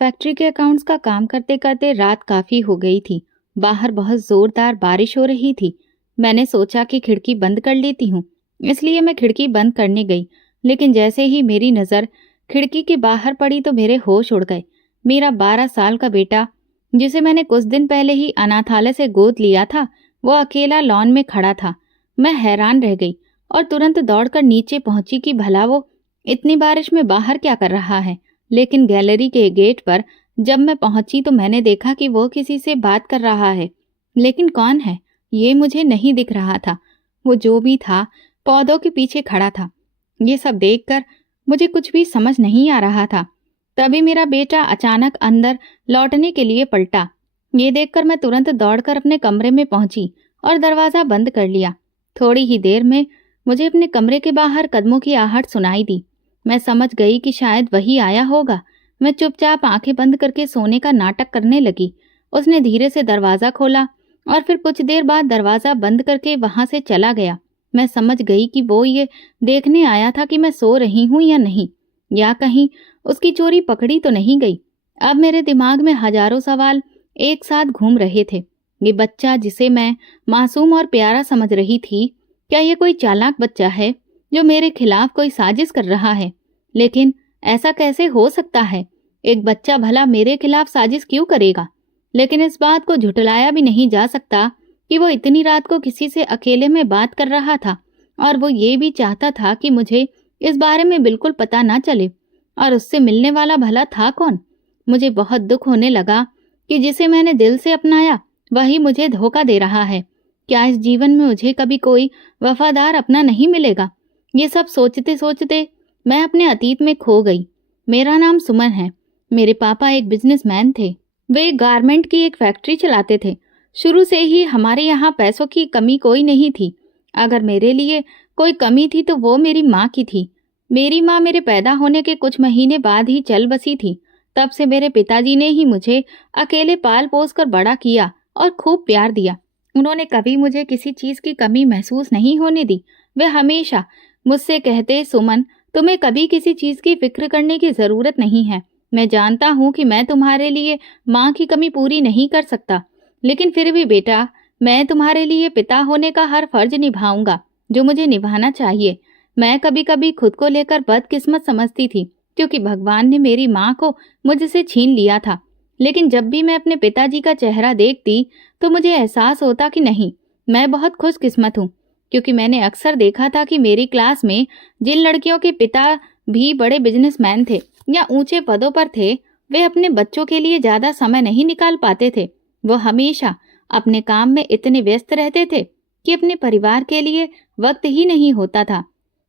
Factory के accounts का काम करते करते रात काफी हो गई थी। बाहर बहुत जोरदार बारिश हो रही थी। मैंने सोचा कि खिड़की बंद कर लेती हूँ, इसलिए मैं खिड़की बंद करने गई। लेकिन जैसे ही मेरी नज़र खिड़की के बाहर पड़ी तो मेरे होश उड़ गए। मेरा 12 साल का बेटा, जिसे मैंने कुछ दिन पहले ही अनाथालय से गोद लिया था, वो अकेला लॉन में खड़ा था। मैं हैरान रह गई और तुरंत दौड़कर नीचे पहुंची कि भला वो इतनी बारिश में बाहर क्या कर रहा है। लेकिन गैलरी के गेट पर जब मैं पहुंची तो मैंने देखा कि वो किसी से बात कर रहा है। लेकिन कौन है, ये मुझे नहीं दिख रहा था। वो जो भी था, पौधों के पीछे खड़ा था। ये सब देखकर मुझे कुछ भी समझ नहीं आ रहा था। तभी मेरा बेटा अचानक अंदर लौटने के लिए पलटा। ये देखकर मैं तुरंत दौड़कर अपने कमरे में पहुंची और दरवाजा बंद कर लिया। थोड़ी ही देर में मुझे अपने कमरे के बाहर कदमों की आहट सुनाई दी। मैं समझ गई कि शायद वही आया होगा। मैं चुपचाप आंखें बंद करके सोने का नाटक करने लगी। उसने धीरे से दरवाजा खोला और फिर कुछ देर बाद दरवाजा बंद करके वहां से चला गया। मैं समझ गई कि वो ये देखने आया था कि मैं सो रही हूं या नहीं, या कहीं उसकी चोरी पकड़ी तो नहीं गई। अब मेरे दिमाग में हजारों सवाल एक साथ घूम रहे थे। ये बच्चा जिसे मैं मासूम और प्यारा समझ रही थी, क्या ये कोई चालाक बच्चा है जो मेरे खिलाफ कोई साजिश कर रहा है? लेकिन ऐसा कैसे हो सकता है? एक बच्चा भला मेरे खिलाफ साजिश क्यों करेगा? लेकिन इस बात को झुठलाया भी नहीं जा सकता कि वो इतनी रात को किसी से अकेले में बात कर रहा था, और वो ये भी चाहता था कि मुझे इस बारे में बिल्कुल पता ना चले। और उससे मिलने वाला भला था कौन? मुझे बहुत दुख होने लगा कि जिसे मैंने दिल से अपनाया वही मुझे धोखा दे रहा है। क्या इस जीवन में मुझे कभी कोई वफादार अपना नहीं मिलेगा? ये सब सोचते सोचते मैं अपने अतीत में खो गई। मेरा नाम सुमन है। मेरे पापा एक बिजनेसमैन थे। वे गारमेंट की एक फैक्ट्री चलाते थे। शुरू से ही हमारे यहाँ पैसों की कमी कोई नहीं थी। अगर मेरे लिए कोई कमी थी तो वो मेरी माँ की थी। मेरी माँ मेरे पैदा होने के कुछ महीने बाद ही चल बसी थी। तब से मेरे पिताजी ने ही मुझे अकेले पाल पोस कर बड़ा किया और खूब प्यार दिया। उन्होंने कभी मुझे किसी चीज की कमी महसूस नहीं होने दी। वे हमेशा मुझसे कहते, सुमन, तुम्हें कभी किसी चीज की फिक्र करने की जरूरत नहीं है। मैं जानता हूँ कि मैं तुम्हारे लिए माँ की कमी पूरी नहीं कर सकता, लेकिन फिर भी बेटा, मैं तुम्हारे लिए पिता होने का हर फर्ज निभाऊंगा जो मुझे निभाना चाहिए। मैं कभी कभी खुद को लेकर बदकिस्मत समझती थी, क्योंकि भगवान ने मेरी माँ को मुझसे छीन लिया था। लेकिन जब भी मैं अपने पिताजी का चेहरा देखती तो मुझे एहसास होता कि नहीं, मैं बहुत खुशकिस्मत हूँ, क्योंकि मैंने अक्सर देखा था कि मेरी क्लास में जिन लड़कियों के पिता भी बड़े बिजनेसमैन थे या ऊंचे पदों पर थे, वे अपने बच्चों के लिए ज्यादा समय नहीं निकाल पाते थे। वो हमेशा अपने काम में इतने व्यस्त रहते थे कि अपने परिवार के लिए वक्त ही नहीं होता था।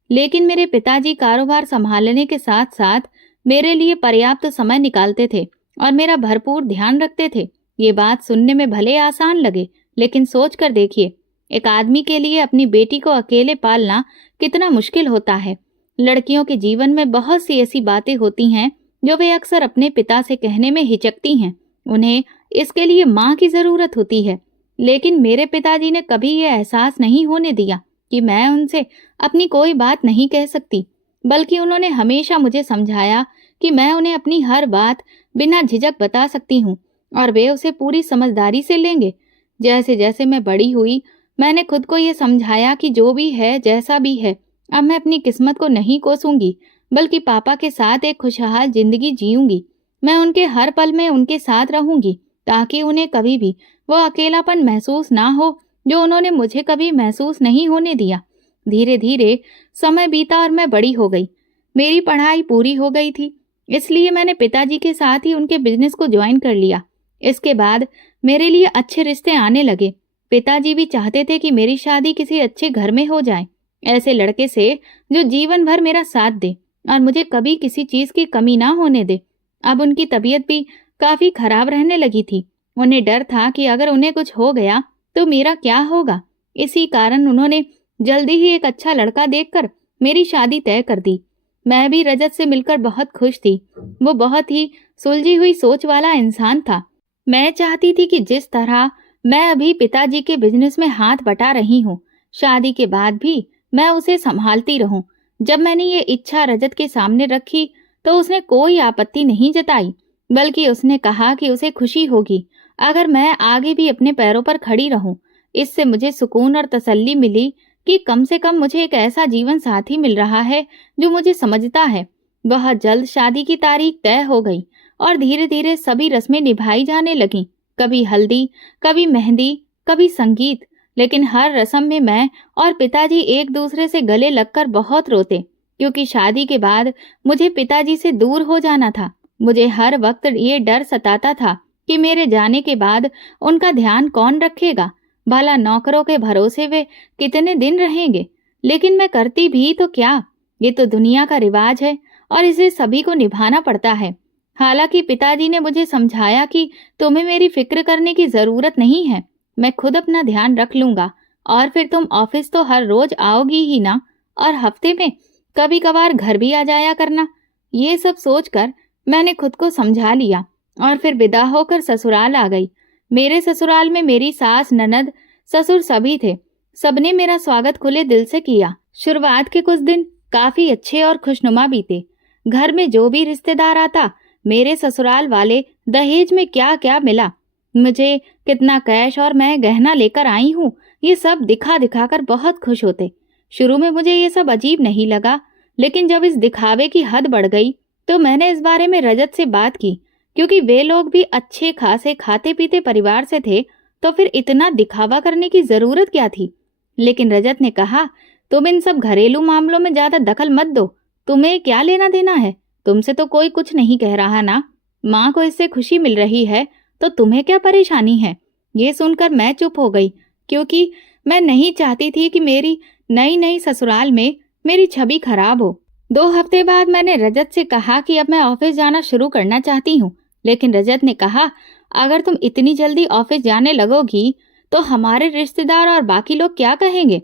लेकिन मेरे पिताजी कारोबार संभालने के साथ साथ मेरे लिए पर्याप्त समय निकालते थे और मेरा भरपूर ध्यान रखते थे। ये बात सुनने में भले आसान लगे, लेकिन सोच कर देखिए, एक आदमी के लिए अपनी बेटी को अकेले पालना कितना मुश्किल होता है। लड़कियों के जीवन में बहुत सी ऐसी बातें होती हैं जो वे अक्सर अपने पिता से कहने में हिचकती हैं। उन्हें इसके लिए माँ की जरूरत होती है। लेकिन मेरे पिताजी ने कभी ये एहसास नहीं होने दिया कि मैं उनसे अपनी कोई बात नहीं कह सकती, बल्कि उन्होंने हमेशा मुझे समझाया कि मैं उन्हें अपनी हर बात बिना झिझक बता सकती हूँ और वे उसे पूरी समझदारी से लेंगे। जैसे जैसे मैं बड़ी हुई, मैंने खुद को ये समझाया कि जो भी है, जैसा भी है, अब मैं अपनी किस्मत को नहीं कोसूंगी, बल्कि पापा के साथ एक खुशहाल जिंदगी जीऊंगी। मैं उनके हर पल में उनके साथ रहूंगी, ताकि उन्हें कभी भी वो अकेलापन महसूस ना हो जो उन्होंने मुझे कभी महसूस नहीं होने दिया। धीरे धीरे समय बीता और मैं बड़ी हो गई। मेरी पढ़ाई पूरी हो गई थी, इसलिए मैंने पिताजी के साथ ही उनके बिजनेस को ज्वाइन कर लिया। इसके बाद मेरे लिए अच्छे रिश्ते आने लगे। पिताजी भी चाहते थे कि मेरी शादी किसी अच्छे घर में हो जाए, ऐसे लड़के से जो जीवन भर मेरा साथ दे और मुझे कभी किसी चीज की कमी ना होने दे। अब उनकी तबीयत भी काफी खराब रहने लगी थी। उन्हें डर था कि अगर उन्हें कुछ हो गया तो मेरा क्या होगा। इसी कारण उन्होंने जल्दी ही एक अच्छा लड़का देखकर मेरी शादी तय कर दी। मैं भी रजत से मिलकर बहुत खुश थी। वो बहुत ही सुलझी हुई सोच वाला इंसान था। मैं चाहती थी कि जिस तरह मैं अभी पिताजी के बिजनेस में हाथ बटा रही हूँ, शादी के बाद भी मैं उसे संभालती रहूं। जब मैंने ये इच्छा रजत के सामने रखी तो उसने कोई आपत्ति नहीं जताई। बल्कि उसने कहा कि उसे खुशी होगी अगर मैं आगे भी अपने पैरों पर खड़ी रहूं। इससे मुझे सुकून और तसल्ली मिली कि कम से कम मुझे एक ऐसा जीवन साथी मिल रहा है जो मुझे समझता है। बहुत जल्द शादी की तारीख तय हो गई और धीरे धीरे सभी रस्में निभाई जाने लगीं। कभी हल्दी, कभी मेहंदी, कभी संगीत। लेकिन हर रस्म में मैं और पिताजी एक दूसरे से गले लगकर बहुत रोते, क्योंकि शादी के बाद मुझे पिताजी से दूर हो जाना था। मुझे हर वक्त ये डर सताता था कि मेरे जाने के बाद उनका ध्यान कौन रखेगा। भला नौकरों के भरोसे वे कितने दिन रहेंगे। लेकिन मैं करती भी तो क्या, ये तो दुनिया का रिवाज है और इसे सभी को निभाना पड़ता है। हालांकि पिताजी ने मुझे समझाया कि तुम्हें मेरी फिक्र करने की जरूरत नहीं है, मैं खुद अपना ध्यान रख लूंगा। और फिर तुम ऑफिस तो हर रोज आओगी ही ना, और हफ्ते में कभी कभार घर भी आ जाया करना। ये सब सोचकर मैंने खुद को समझा लिया और फिर विदा होकर ससुराल आ गई। मेरे ससुराल में मेरी सास, ननद, ससुर सभी थे। सबने मेरा स्वागत खुले दिल से किया। शुरुआत के कुछ दिन काफी अच्छे और खुशनुमा बीते। घर में जो भी रिश्तेदार आता, मेरे ससुराल वाले दहेज में क्या क्या मिला, मुझे कितना कैश और मैं गहना लेकर आई हूँ, ये सब दिखा दिखाकर बहुत खुश होते। शुरू में मुझे ये सब अजीब नहीं लगा, लेकिन जब इस दिखावे की हद बढ़ गई तो मैंने इस बारे में रजत से बात की। क्योंकि वे लोग भी अच्छे खासे खाते पीते परिवार से थे, तो फिर इतना दिखावा करने की जरूरत क्या थी। लेकिन रजत ने कहा, तुम इन सब घरेलू मामलों में ज्यादा दखल मत दो, तुम्हें क्या लेना देना है, तुमसे तो कोई कुछ नहीं कह रहा ना। माँ को इससे खुशी मिल रही है तो तुम्हें क्या परेशानी है। ये सुनकर मैं चुप हो गई, क्योंकि मैं नहीं चाहती थी कि मेरी नई नई ससुराल में मेरी छवि खराब हो। 2 हफ्ते बाद मैंने रजत से कहा कि अब मैं ऑफिस जाना शुरू करना चाहती हूँ। लेकिन रजत ने कहा, अगर तुम इतनी जल्दी ऑफिस जाने लगोगी तो हमारे रिश्तेदार और बाकी लोग क्या कहेंगे।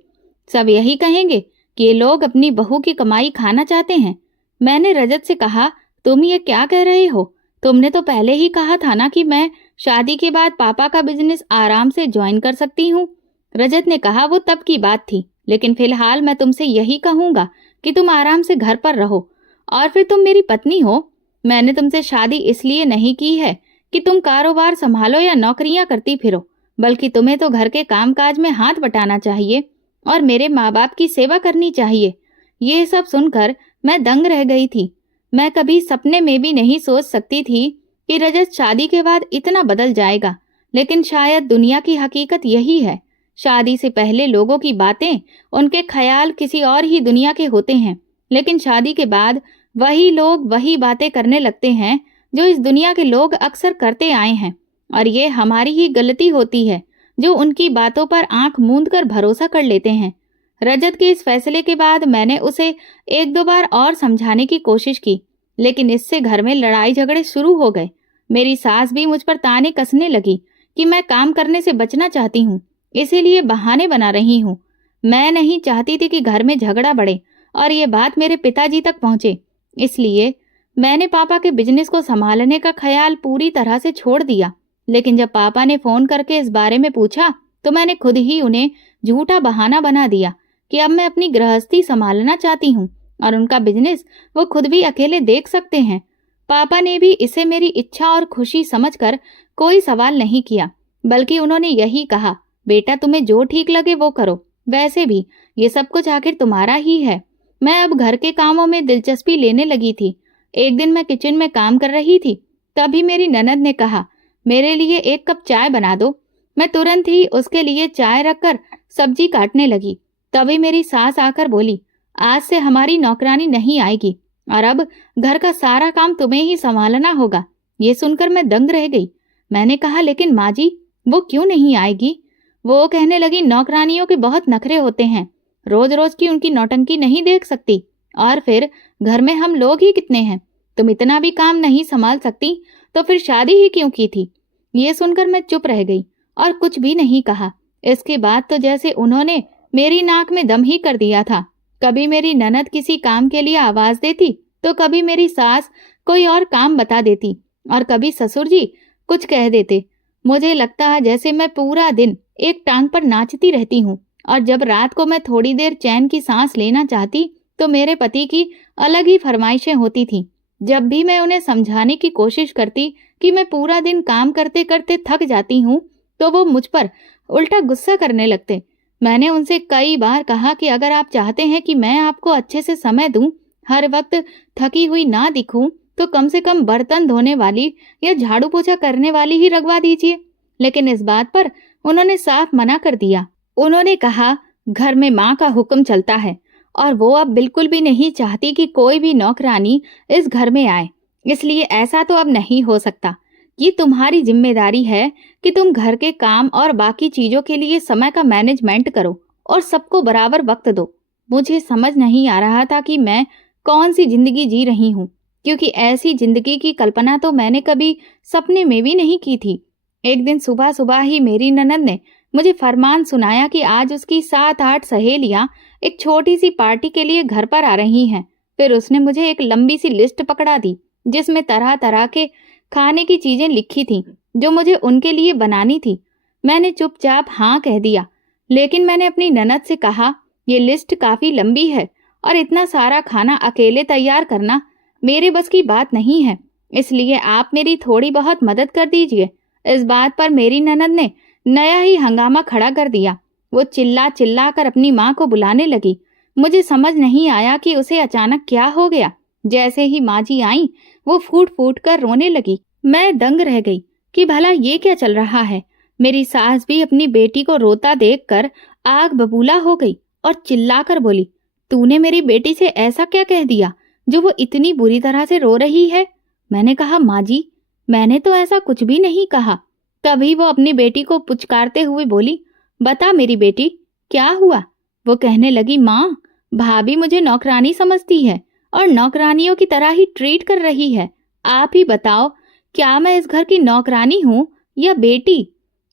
सब यही कहेंगे कि ये लोग अपनी बहू की कमाई खाना चाहते हैं। मैंने रजत से कहा, तुम ये क्या कह रहे हो, तुमने तो पहले ही कहा था ना कि मैं शादी के बाद पापा का बिजनेस आराम से ज्वाइन कर सकती हूँ। रजत ने कहा, वो तब की बात थी, लेकिन फिलहाल मैं तुमसे यही कहूंगा कि तुम आराम से घर पर रहो। और फिर तुम मेरी पत्नी हो। मैंने तुमसे शादी इसलिए नहीं की है कि तुम कारोबार संभालो या नौकरियां करती फिरो, बल्कि तुम्हें तो घर के कामकाज में हाथ बटाना चाहिए और मेरे माँ बाप की सेवा करनी चाहिए। ये सब सुनकर मैं दंग रह गई थी। मैं कभी सपने में भी नहीं सोच सकती थी कि रजत शादी के बाद इतना बदल जाएगा। लेकिन शायद दुनिया की हकीकत यही है। शादी से पहले लोगों की बातें, उनके ख्याल किसी और ही दुनिया के होते हैं, लेकिन शादी के बाद वही लोग वही बातें करने लगते हैं जो इस दुनिया के लोग अक्सर करते आए हैं। और ये हमारी ही गलती होती है जो उनकी बातों पर आंख मूंद कर भरोसा कर लेते हैं। रजत के इस फैसले के बाद मैंने उसे 1-2 बार और समझाने की कोशिश की, लेकिन इससे घर में लड़ाई झगड़े शुरू हो गए। मेरी सास भी मुझ पर ताने कसने लगी कि मैं काम करने से बचना चाहती हूँ, इसीलिए बहाने बना रही हूँ। मैं नहीं चाहती थी कि घर में झगड़ा बढ़े और ये बात मेरे पिताजी तक पहुंचे, इसलिए मैंने पापा के बिजनेस को संभालने का ख्याल पूरी तरह से छोड़ दिया। लेकिन जब पापा ने फोन करके इस बारे में पूछा तो मैंने खुद ही उन्हें झूठा बहाना बना दिया कि अब मैं अपनी गृहस्थी संभालना चाहती हूँ और उनका बिजनेस वो खुद भी अकेले देख सकते हैं। पापा ने भी इसे मेरी इच्छा और खुशी समझकर कोई सवाल नहीं किया, बल्कि उन्होंने यही कहा, बेटा तुम्हें जो ठीक लगे वो करो, वैसे भी ये सब कुछ आखिर तुम्हारा ही है। मैं अब घर के कामों में दिलचस्पी लेने लगी थी। एक दिन मैं किचन में काम कर रही थी, तभी मेरी ननद ने कहा, मेरे लिए 1 कप चाय बना दो। मैं तुरंत ही उसके लिए चाय रखकर सब्जी काटने लगी। तभी मेरी सास आकर बोली, आज से हमारी नौकरानी नहीं आएगी और अब घर का सारा काम तुम्हें ही संभालना होगा। ये सुनकर मैं दंग रह गई। मैंने कहा, लेकिन माँ जी, वो क्यों नहीं आएगी? वो कहने लगी, नौकरानियों के बहुत नखरे होते हैं, रोज रोज की उनकी नौटंकी नहीं देख सकती, और फिर घर में हम लोग ही कितने हैं, तुम इतना भी काम नहीं संभाल सकती तो फिर शादी ही क्यों की थी। ये सुनकर मैं चुप रह गई और कुछ भी नहीं कहा। इसके बाद तो जैसे उन्होंने मेरी नाक में दम ही कर दिया था। कभी मेरी ननद किसी काम के लिए आवाज देती तो कभी मेरी सास कोई और काम बता देती और कभी ससुर जी कुछ कह देते। मुझे लगता है जैसे मैं पूरा दिन एक टांग पर नाचती रहती हूँ, और जब रात को मैं थोड़ी देर चैन की सांस लेना चाहती तो मेरे पति की अलग ही फरमाइशें होती थी। जब भी मैं उन्हें समझाने की कोशिश करती कि मैं पूरा दिन काम करते करते थक जाती हूँ, तो वो मुझ पर उल्टा गुस्सा करने लगते। मैंने उनसे कई बार कहा कि अगर आप चाहते हैं कि मैं आपको अच्छे से समय दूं, हर वक्त थकी हुई ना दिखूं, तो कम से कम बर्तन धोने वाली या झाड़ू पोछा करने वाली ही रखवा दीजिए। लेकिन इस बात पर उन्होंने साफ मना कर दिया। उन्होंने कहा, घर में माँ का हुक्म चलता है और वो अब बिल्कुल भी नहीं चाहती कि कोई भी नौकरानी इस घर में आए, इसलिए ऐसा तो अब नहीं हो सकता। ये तुम्हारी जिम्मेदारी है कि तुम घर के काम और बाकी चीजों के लिए समय का मैनेजमेंट करो और सबको बराबर वक्त दो। मुझे समझ नहीं आ रहा था कि मैं कौन सी जिंदगी जी रही हूँ, क्योंकि ऐसी जिंदगी की कल्पना तो मैंने कभी सपने में भी नहीं की थी। एक दिन सुबह सुबह ही मेरी ननद ने मुझे फरमान सुनाया कि आज उसकी 7-8 सहेलियां एक छोटी सी पार्टी के लिए घर पर आ रही हैं। फिर उसने मुझे एक लंबी सी लिस्ट पकड़ा दी, जिसमें तरह तरह के खाने की चीजें लिखी थीं, जो मुझे उनके लिए बनानी थी। मैंने चुपचाप हाँ कह दिया, लेकिन मैंने अपनी ननद से कहा, ये लिस्ट काफी लंबी है और इतना सारा खाना अकेले तैयार करना मेरे बस की बात नहीं है, इसलिए आप मेरी थोड़ी बहुत मदद कर दीजिए। इस बात पर मेरी ननद ने नया ही हंगामा खड़ा कर दिया। वो चिल्ला चिल्ला कर अपनी माँ को बुलाने लगी। मुझे समझ नहीं आया कि उसे अचानक क्या हो गया। जैसे ही माँ जी आई, वो फूट फूट कर रोने लगी। मैं दंग रह गई कि भला ये क्या चल रहा है। मेरी सास भी अपनी बेटी को रोता देखकर आग बबूला हो गई और चिल्लाकर बोली, तूने मेरी बेटी से ऐसा क्या कह दिया जो वो इतनी बुरी तरह से रो रही है? मैंने कहा, माँ जी, मैंने तो ऐसा कुछ भी नहीं कहा। तभी वो अपनी बेटी को पुचकारते हुए बोली, बता मेरी बेटी, क्या हुआ? वो कहने लगी, माँ, भाभी मुझे नौकरानी समझती है और नौकरानियों की तरह ही ट्रीट कर रही है। आप ही बताओ, क्या मैं इस घर की नौकरानी हूँ या बेटी?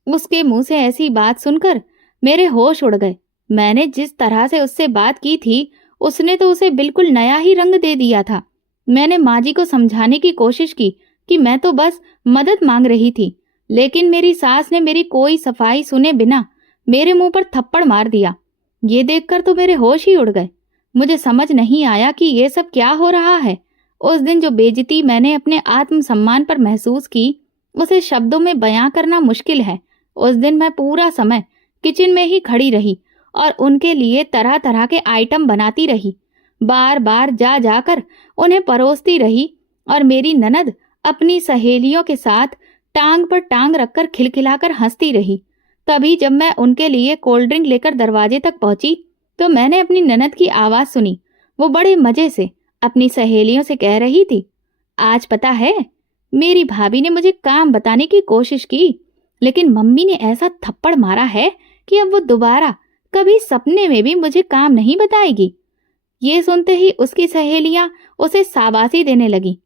उसके मुंह से ऐसी बात सुनकर मेरे होश उड़ गए। मैंने जिस तरह से उससे बात की थी, उसने तो उसे बिल्कुल नया ही रंग दे दिया था। मैंने माँ जी को समझाने की कोशिश की कि मैं तो बस मदद मांग रही थी, लेकिन मेरी सास ने मेरी कोई सफाई सुने बिना मेरे मुंह पर थप्पड़ मार दिया। ये देखकर तो मेरे होश ही उड़ गए। मुझे समझ नहीं आया कि ये सब क्या हो रहा है। उस दिन जो बेइज्जती मैंने अपने आत्मसम्मान पर महसूस की, उसे शब्दों में बयां करना मुश्किल है। उस दिन मैं पूरा समय किचन में ही खड़ी रही और उनके लिए तरह तरह के आइटम बनाती रही। बार बार जा जाकर उन्हें परोसती रही और मेरी ननद अपनी सहेलियों के साथ टांग पर टांग रखकर खिलखिलाकर हंसती रही। तभी जब मैं उनके लिए कोल्ड ड्रिंक लेकर दरवाजे तक पहुंची, तो मैंने अपनी ननद की आवाज सुनी। वो बड़े मजे से अपनी सहेलियों से कह रही थी, आज पता है, मेरी भाभी ने मुझे काम बताने की कोशिश की, लेकिन मम्मी ने ऐसा थप्पड़ मारा है कि अब वो दोबारा कभी सपने में भी मुझे काम नहीं बताएगी। ये सुनते ही उसकी सहेलियां उसे शाबाशी देने लगी।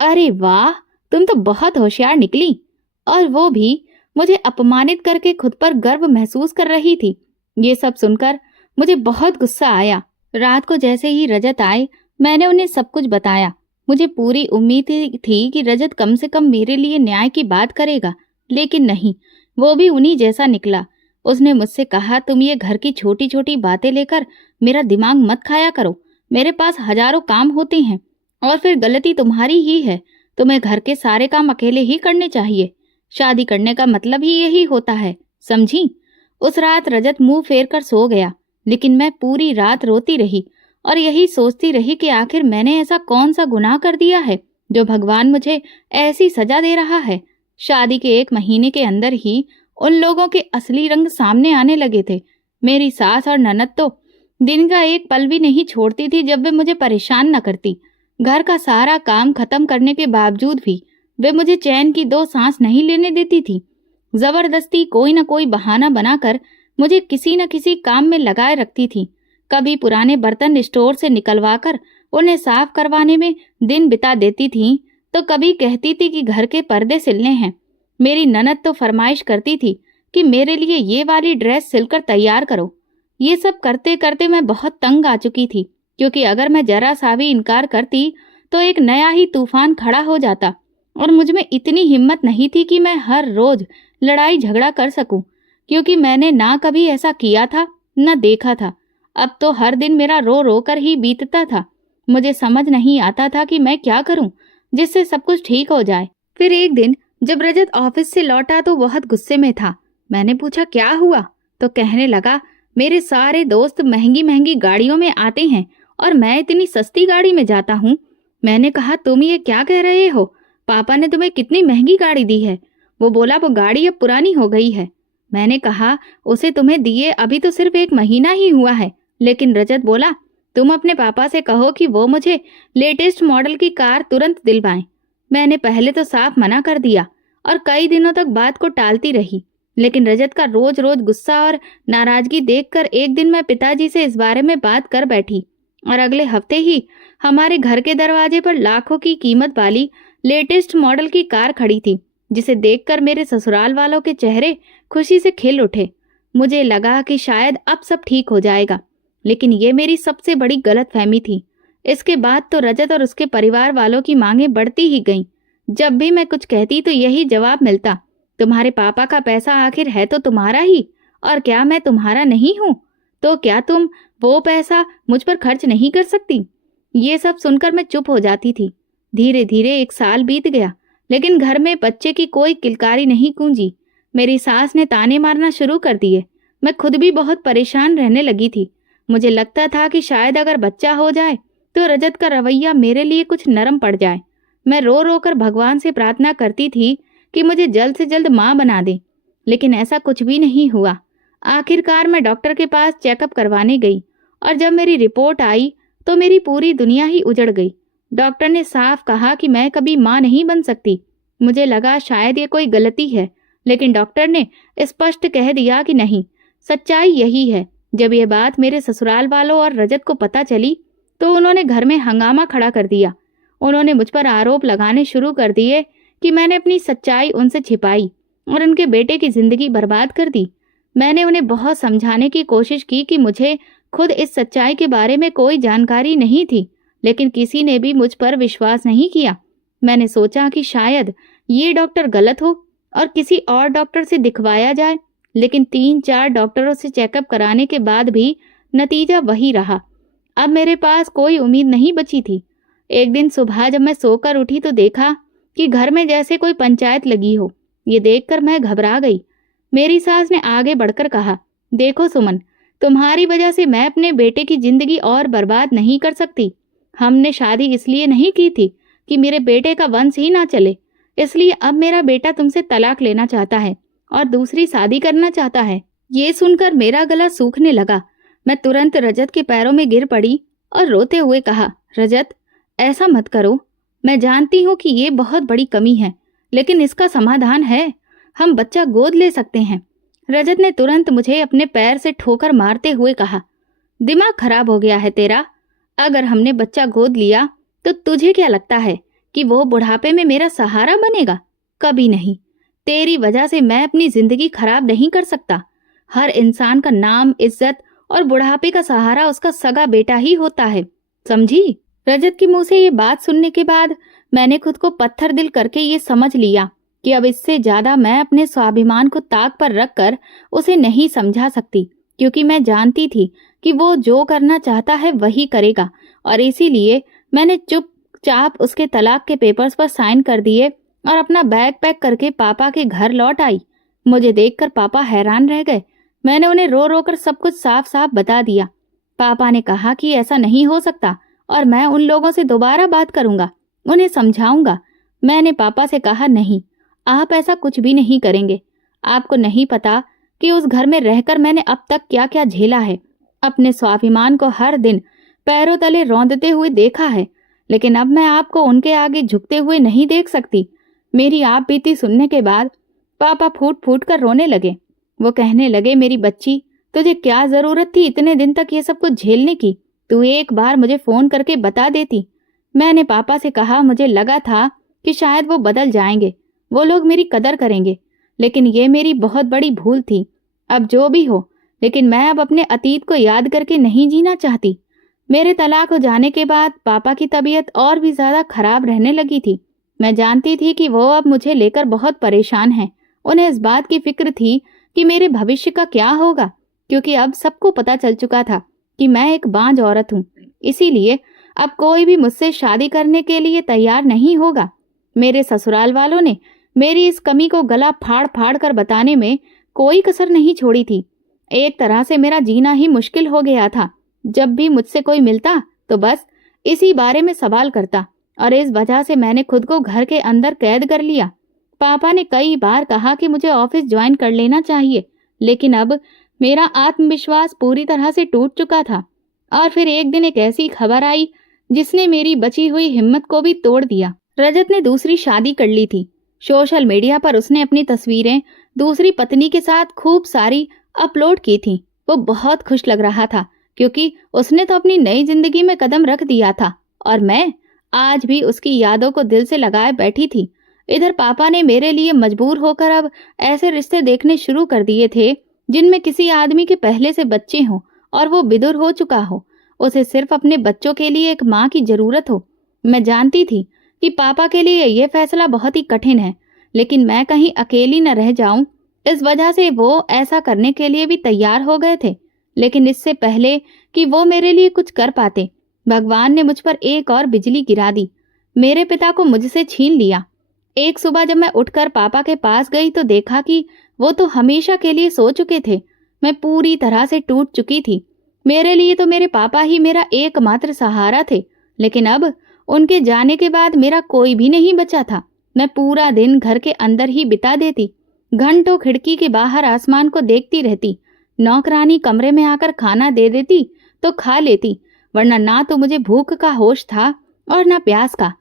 अरे वाह, तुम तो बहुत होशियार निकली। और वो भी मुझे अपमानित करके खुद पर गर्व महसूस कर रही थी। ये सब सुनकर मुझे बहुत गुस्सा आया। रात को जैसे ही रजत आए, मैंने उन्हें सब कुछ बताया। मुझे पूरी उम्मीद थी कि रजत कम से कम मेरे लिए न्याय की बात करेगा, लेकिन नहीं, वो भी उन्हीं जैसा निकला। उसने मुझसे कहा, तुम ये घर की छोटी छोटी बातें लेकर मेरा दिमाग मत खाया करो। मेरे पास हजारों काम होते हैं और फिर गलती तुम्हारी ही है। तुम्हें घर के सारे काम अकेले ही करने चाहिए। शादी करने का मतलब ही यही होता है, समझी? उस रात रजत मुंह फेर कर सो गया, लेकिन मैं पूरी रात रोती रही और यही सोचती रही कि आखिर मैंने ऐसा कौन सा गुनाह कर दिया है जो भगवान मुझे ऐसी सजा दे रहा है। शादी के 1 महीने के अंदर ही उन लोगों के असली रंग सामने आने लगे थे। मेरी सास और ननद तो दिन का एक पल भी नहीं छोड़ती थी जब वे मुझे परेशान न करती। घर का सारा काम खत्म करने के बावजूद भी वे मुझे चैन की 2 सांस नहीं लेने देती थी। जबरदस्ती कोई न कोई बहाना बनाकर मुझे किसी न किसी काम में लगाए रखती थी। कभी पुराने बर्तन स्टोर से निकलवाकर उन्हें साफ करवाने में दिन बिता देती थी, तो कभी कहती थी कि घर के पर्दे सिलने हैं। मेरी ननद तो फरमाइश करती थी कि मेरे लिए ये वाली ड्रेस सिलकर तैयार करो। ये सब करते करते मैं बहुत तंग आ चुकी थी, क्योंकि अगर मैं जरा सा भी इनकार करती तो एक नया ही तूफान खड़ा हो जाता और मुझ में इतनी हिम्मत नहीं थी कि मैं हर रोज लड़ाई झगड़ा कर सकूं, क्योंकि मैंने ना कभी ऐसा किया था न देखा था। अब तो हर दिन मेरा रो रो कर ही बीतता था। मुझे समझ नहीं आता था कि मैं क्या करूं जिससे सब कुछ ठीक हो जाए। फिर एक दिन जब रजत ऑफिस से लौटा तो बहुत गुस्से में था। मैंने पूछा क्या हुआ, तो कहने लगा मेरे सारे दोस्त महंगी महंगी गाड़ियों में आते हैं और मैं इतनी सस्ती गाड़ी में जाता हूँ। मैंने कहा तुम ये क्या कह रहे हो, पापा ने तुम्हें कितनी महंगी गाड़ी दी है। वो बोला वो गाड़ी अब पुरानी हो गई है। मैंने कहा उसे तुम्हें दिए अभी तो सिर्फ 1 महीना ही हुआ है। लेकिन रजत बोला तुम अपने पापा से कहो कि वो मुझे लेटेस्ट मॉडल की कार तुरंत दिलवाएं। मैंने पहले तो साफ मना कर दिया और कई दिनों तक बात को टालती रही, लेकिन रजत का रोज रोज गुस्सा और नाराजगी देखकर एक दिन मैं पिताजी से इस बारे में बात कर बैठी और अगले हफ्ते ही हमारे घर के दरवाजे पर लाखों की कीमत वाली लेटेस्ट मॉडल की कार खड़ी थी, जिसे देखकर मेरे ससुराल वालों के चेहरे खुशी से खिल उठे। मुझे लगा कि शायद अब सब ठीक हो जाएगा, लेकिन ये मेरी सबसे बड़ी गलतफहमी थी। इसके बाद तो रजत और उसके परिवार वालों की मांगें बढ़ती ही गईं। जब भी मैं कुछ कहती तो यही जवाब मिलता, तुम्हारे पापा का पैसा आखिर है तो तुम्हारा ही, और क्या मैं तुम्हारा नहीं हूं? तो क्या तुम वो पैसा मुझ पर खर्च नहीं कर सकती? ये सब सुनकर मैं चुप हो जाती थी। धीरे धीरे 1 साल बीत गया, लेकिन घर में बच्चे की कोई किलकारी नहीं गूंजी। मेरी सास ने ताने मारना शुरू कर दिए। मैं खुद भी बहुत परेशान रहने लगी थी। मुझे लगता था कि शायद अगर बच्चा हो जाए तो रजत का रवैया मेरे लिए कुछ नरम पड़ जाए। मैं रो रो कर भगवान से प्रार्थना करती थी कि मुझे जल्द से जल्द माँ बना दे, लेकिन ऐसा कुछ भी नहीं हुआ। आखिरकार मैं डॉक्टर के पास चेकअप करवाने गई और जब मेरी रिपोर्ट आई तो मेरी पूरी दुनिया ही उजड़ गई। डॉक्टर ने साफ कहा कि मैं कभी माँ नहीं बन सकती। मुझे लगा शायद ये कोई गलती है, लेकिन डॉक्टर ने स्पष्ट कह दिया कि नहीं, सच्चाई यही है। जब ये बात मेरे ससुराल वालों और रजत को पता चली तो उन्होंने घर में हंगामा खड़ा कर दिया। उन्होंने मुझ पर आरोप लगाने शुरू कर दिए कि मैंने अपनी सच्चाई उनसे छिपाई और उनके बेटे की जिंदगी बर्बाद कर दी। मैंने उन्हें बहुत समझाने की कोशिश की कि मुझे खुद इस सच्चाई के बारे में कोई जानकारी नहीं थी, लेकिन किसी ने भी मुझ पर विश्वास नहीं किया। मैंने सोचा कि शायद ये डॉक्टर गलत हो और किसी और डॉक्टर से दिखवाया जाए, लेकिन 3-4 डॉक्टरों से चेकअप कराने के बाद भी नतीजा वही रहा। अब मेरे पास कोई उम्मीद नहीं बची थी। एक दिन सुबह जब मैं सोकर उठी तो देखा कि घर में जैसे कोई पंचायत लगी हो। ये देखकर मैं घबरा गई। मेरी सास ने आगे बढ़कर कहा, देखो सुमन, तुम्हारी वजह से मैं अपने बेटे की जिंदगी और बर्बाद नहीं कर सकती। हमने शादी इसलिए नहीं की थी कि मेरे बेटे का वंश ही ना चले, इसलिए अब मेरा बेटा तुमसे तलाक लेना चाहता है और दूसरी शादी करना चाहता है। ये सुनकर मेरा गला सूखने लगा। मैं तुरंत रजत के पैरों में गिर पड़ी और रोते हुए कहा, रजत, ऐसा मत करो। मैं जानती हूँ कि ये बहुत बड़ी कमी है, लेकिन इसका समाधान है। हम बच्चा गोद ले सकते हैं। रजत ने तुरंत मुझे अपने पैर से ठोकर मारते हुए कहा, दिमाग खराब हो गया है तेरा। अगर हमने बच्चा गोद लिया तो तुझे क्या लगता है कि वो बुढ़ापे में मेरा सहारा बनेगा? कभी नहीं। तेरी वजह से मैं अपनी जिंदगी खराब नहीं कर सकता। हर इंसान का नाम, इज्जत और बुढ़ापे का सहारा उसका सगा बेटा ही होता है, समझी? रजत के मुंह से ये बात सुनने के बाद मैंने खुद को पत्थर दिल करके ये समझ लिया कि अब इससे ज्यादा मैं अपने स्वाभिमान को ताक पर रखकर उसे नहीं समझा सकती, क्योंकि मैं जानती थी कि वो जो करना चाहता है वही करेगा, और इसीलिए मैंने चुपचाप उसके तलाक के पेपर्स पर साइन कर दिए और अपना बैग पैक करके पापा के घर लौट आई। मुझे देखकर पापा हैरान रह गए। मैंने उन्हें रो रो कर सब कुछ साफ साफ बता दिया। पापा ने कहा कि ऐसा नहीं हो सकता और मैं उन लोगों से दोबारा बात करूंगा, उन्हें समझाऊंगा। मैंने पापा से कहा, नहीं, आप ऐसा कुछ भी नहीं करेंगे। आपको नहीं पता कि उस घर में रहकर मैंने अब तक क्या क्या झेला है। अपने स्वाभिमान को हर दिन पैरों तले रौंदते हुए देखा है, लेकिन अब मैं आपको उनके आगे झुकते हुए नहीं देख सकती। मेरी आप बीती सुनने के बाद पापा फूट फूट कर रोने लगे। वो कहने लगे, मेरी बच्ची, तुझे क्या जरूरत थी इतने दिन तक ये सब कुछ झेलने की? तू एक बार मुझे फोन करके बता देती। मैंने पापा से कहा, मुझे लगा था कि शायद वो बदल जाएंगे, वो लोग मेरी कदर करेंगे, लेकिन ये मेरी बहुत बड़ी भूल थी। अब जो भी हो, लेकिन मैं अब अपने अतीत को याद करके नहीं जीना चाहती। मेरे तलाक हो जाने के बाद पापा की तबीयत और भी ज्यादा खराब रहने लगी थी। मैं जानती थी कि वो अब मुझे लेकर बहुत परेशान हैं। उन्हें इस बात की फिक्र थी कि मेरे भविष्य का क्या होगा, क्योंकि अब सबको पता चल चुका था कि मैं एक बांझ औरत हूँ। इसीलिए अब कोई भी मुझसे शादी करने के लिए तैयार नहीं होगा। मेरे ससुराल वालों ने मेरी इस कमी को गला फाड़ फाड़ कर बताने में कोई कसर नहीं छोड़ी थी। एक तरह से मेरा जीना ही मुश्किल हो गया था। जब भी मुझसे कोई मिलता तो बस इसी बारे में सवाल करता, और इस वजह से मैंने खुद को घर के अंदर कैद कर लिया। पापा ने कई बार कहा कि मुझे ऑफिस ज्वाइन कर लेना चाहिए, लेकिन अब मेरा आत्मविश्वास पूरी तरह से टूट चुका था। और फिर एक दिन एक ऐसी खबर आई जिसने मेरी बची हुई हिम्मत को भी तोड़ दिया। रजत ने दूसरी शादी कर ली थी। सोशल मीडिया पर उसने अपनी तस्वीरें दूसरी पत्नी के साथ खूब सारी अपलोड की थी। वो बहुत खुश लग रहा था, क्योंकि उसने तो अपनी नई जिंदगी में कदम रख दिया था, और मैं आज भी उसकी यादों को दिल से लगाए बैठी थी। इधर पापा ने मेरे लिए मजबूर होकर अब ऐसे रिश्ते देखने शुरू कर दिए थे जिनमें किसी आदमी के पहले से बच्चे हों और वो विदुर हो चुका हो। उसे सिर्फ अपने बच्चों के लिए एक माँ की जरूरत हो। मैं जानती थी कि पापा के लिए यह फैसला बहुत ही कठिन है, लेकिन मैं कहीं अकेली न रह जाऊं, इस वजह से वो ऐसा करने के लिए भी तैयार हो गए थे। लेकिन इससे पहले कि वो मेरे लिए कुछ कर पाते, भगवान ने मुझ पर एक और बिजली गिरा दी। मेरे पिता को मुझसे छीन लिया। एक सुबह जब मैं उठकर पापा के पास गई तो देखा कि वो तो हमेशा के लिए सो चुके थे। मैं पूरी तरह से टूट चुकी थी। मेरे लिए तो मेरे पापा ही मेरा एकमात्र सहारा थे, लेकिन अब उनके जाने के बाद मेरा कोई भी नहीं बचा था। मैं पूरा दिन घर के अंदर ही बिता देती, घंटों खिड़की के बाहर आसमान को देखती रहती। नौकरानी कमरे में आकर खाना दे देती तो खा लेती, वरना ना तो मुझे भूख का होश था और ना प्यास का।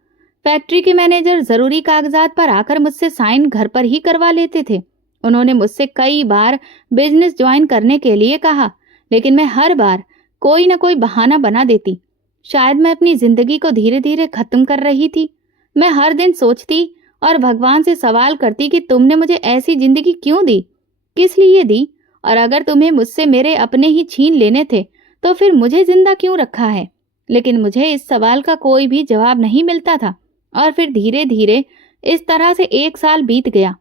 फैक्ट्री के मैनेजर जरूरी कागजात पर आकर मुझसे साइन घर पर ही करवा लेते थे। उन्होंने मुझसे कई बार बिजनेस ज्वाइन करने के लिए कहा, लेकिन मैं हर बार कोई ना कोई बहाना बना देती। शायद मैं अपनी जिंदगी को धीरे धीरे खत्म कर रही थी। मैं हर दिन सोचती और भगवान से सवाल करती कि तुमने मुझे ऐसी जिंदगी क्यों दी, किस लिए दी, और अगर तुम्हें मुझसे मेरे अपने ही छीन लेने थे तो फिर मुझे जिंदा क्यों रखा है। लेकिन मुझे इस सवाल का कोई भी जवाब नहीं मिलता था। और फिर धीरे धीरे इस तरह से 1 साल बीत गया।